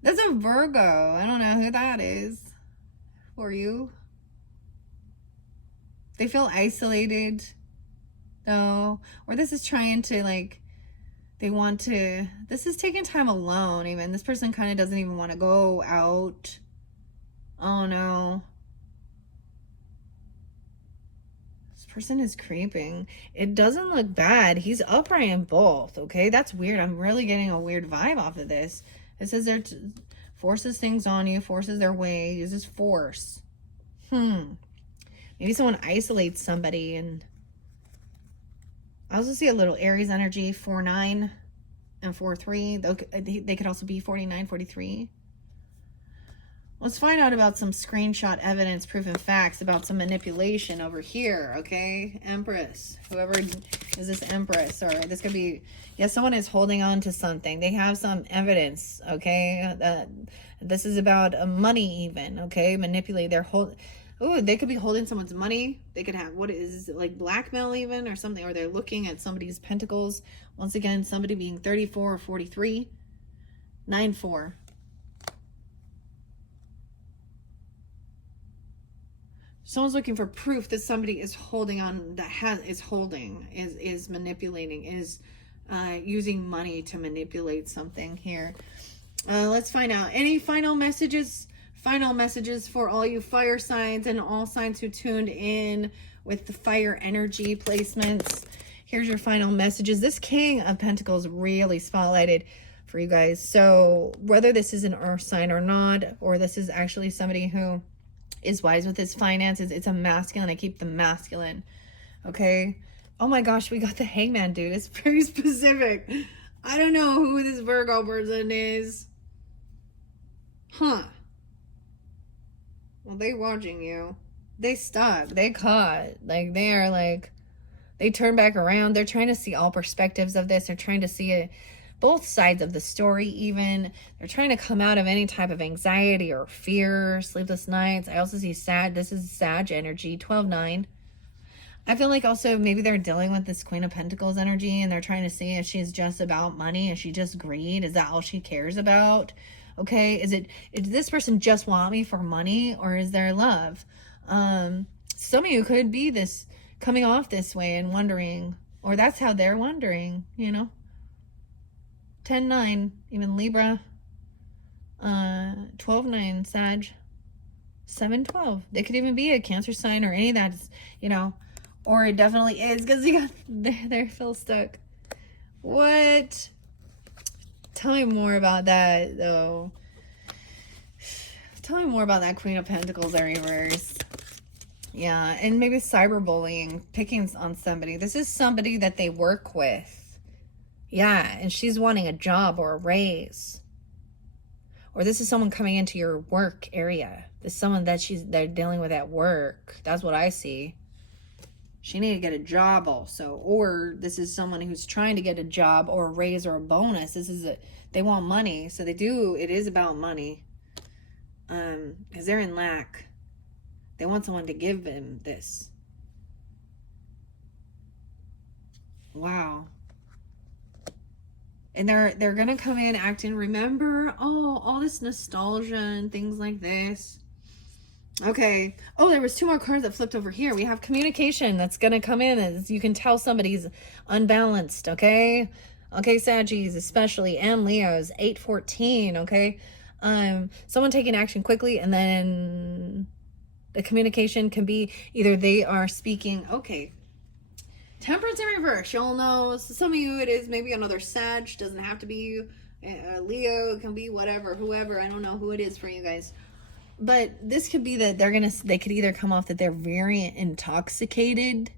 That's a Virgo. I don't know who that is for you. They feel isolated, though. Or this is trying to, like, they want to, this is taking time alone even. This person kind of doesn't even want to go out. Oh, no. This person is creeping. It doesn't look bad. He's upright in both, okay? That's weird. I'm really getting a weird vibe off of this. It says there forces things on you, forces their way, uses force. Maybe someone isolates somebody. And I also see a little Aries energy, 4-9 and 4-3. They could also be 49, 43. Let's find out about some screenshot evidence, proof, and facts about some manipulation over here, okay? Empress. Whoever is this Empress, or this could be, yeah, someone is holding on to something. They have some evidence, okay? This is about money even, okay? Manipulate their whole... Oh, they could be holding someone's money. They could have, what is it, like blackmail even or something? Or they're looking at somebody's pentacles. Once again, somebody being 34 or 43. 9-4. Someone's looking for proof that somebody is holding on, that is manipulating, is using money to manipulate something here. Let's find out. Any final messages? Final messages for all you fire signs and all signs who tuned in with the fire energy placements. Here's your final messages. This King of Pentacles really spotlighted for you guys. So whether this is an earth sign or not, or this is actually somebody who is wise with his finances, it's a masculine. I keep the masculine. Okay. Oh my gosh, we got the Hangman, dude. It's very specific. I don't know who this Virgo person is. Huh. Well, they watching you. They stuck. They caught. Like, they are like, they turn back around. They're trying to see all perspectives of this. They're trying to see it, both sides of the story even. They're trying to come out of any type of anxiety or fear, sleepless nights. I also see Sag. This is Sag energy, 12-9. I feel like also maybe they're dealing with this Queen of Pentacles energy, and they're trying to see if she's just about money. Is she just greed? Is that all she cares about? Okay, is this person just want me for money, or is there love? Some of you could be this, coming off this way and wondering, or that's how they're wondering, you know. 10-9, even Libra. 12-9, Sag. 7-12. They could even be a Cancer sign or any of that, you know. Or it definitely is, because you got, they feel stuck. What? Tell me more about that, though. Tell me more about that Queen of Pentacles are reverse. Yeah, and maybe cyberbullying, picking on somebody. This is somebody that they work with. Yeah, and she's wanting a job or a raise. Or this is someone coming into your work area. This is someone that they're dealing with at work. That's what I see. She needed to get a job also. Or this is someone who's trying to get a job or a raise or a bonus. They want money. So it is about money. Because they're in lack. They want someone to give them this. Wow. And they're gonna come in acting, remember, oh, all this nostalgia and things like this. Okay. Oh, there was 2 more cards that flipped over here. We have communication that's gonna come in as you can tell somebody's unbalanced, okay? Okay, Saggies especially, and Leos, 8-14, okay? Someone taking action quickly, and then the communication can be either they are speaking, okay. Temperance in reverse, you'll know. So some of you, it is maybe another Sag, doesn't have to be you. Leo, it can be whatever, whoever. I don't know who it is for you guys. But this could be that they could either come off that they're very intoxicated,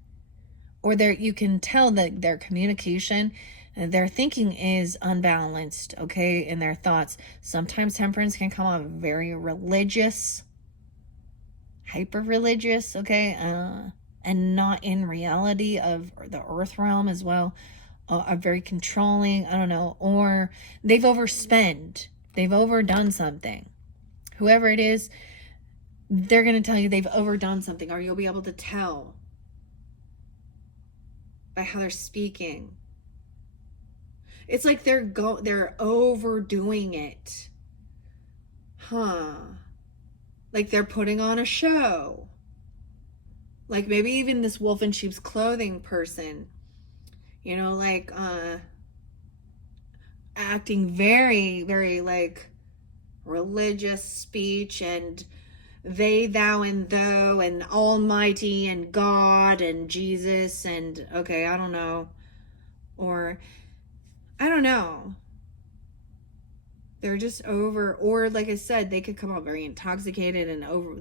or you can tell that their communication, their thinking is unbalanced, okay, in their thoughts. Sometimes temperance can come off very religious, hyper-religious, okay, and not in reality of the earth realm as well. Are very controlling, I don't know, or they've overspent, they've overdone something. Whoever it is, they're going to tell you they've overdone something, or you'll be able to tell by how they're speaking. It's like they're overdoing it. Like they're putting on a show. Like maybe even this wolf in sheep's clothing person, you know, like acting very, very like religious speech and they, thou, and thou, and almighty, and God, and Jesus, and okay, I don't know. Or, I don't know. They're just over, or like I said, they could come out very intoxicated and over,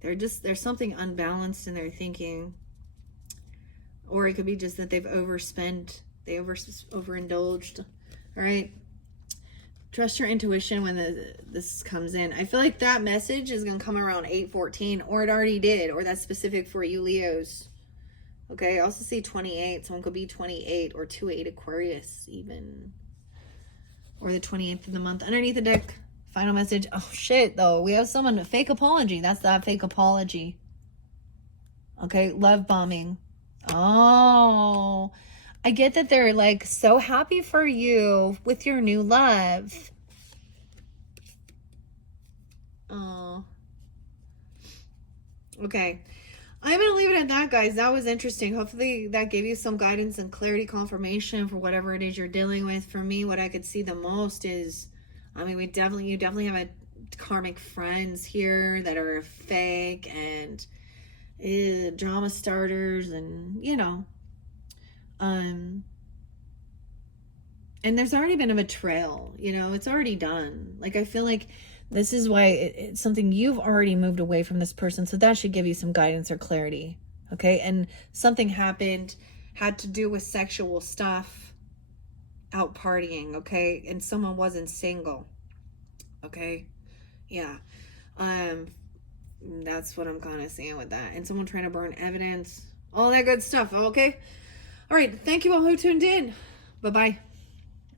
they're just, there's something unbalanced in their thinking. Or it could be just that they've overspent, they overindulged. All right. Trust your intuition when this comes in. I feel like that message is going to come around 8-14, or it already did, or that's specific for you Leos. Okay, I also see 28. Someone could be 28 or 2-8 Aquarius even. Or the 28th of the month. Underneath the deck, final message. Oh, shit, though. We have someone, a fake apology. That's that fake apology. Okay, love bombing. Oh, I get that they're like so happy for you with your new love. Oh. Okay. I'm going to leave it at that, guys. That was interesting. Hopefully that gave you some guidance and clarity, confirmation for whatever it is you're dealing with. For me, what I could see the most is, I mean, you definitely have a karmic friends here that are fake and drama starters and, you know, and there's already been a betrayal, you know, it's already done. Like, I feel like this is why it's something you've already moved away from this person. So that should give you some guidance or clarity. Okay. And something happened, had to do with sexual stuff, out partying. Okay. And someone wasn't single. Okay. Yeah. That's what I'm kind of saying with that. And someone trying to burn evidence, all that good stuff. Okay. All right. Thank you all who tuned in. Bye-bye.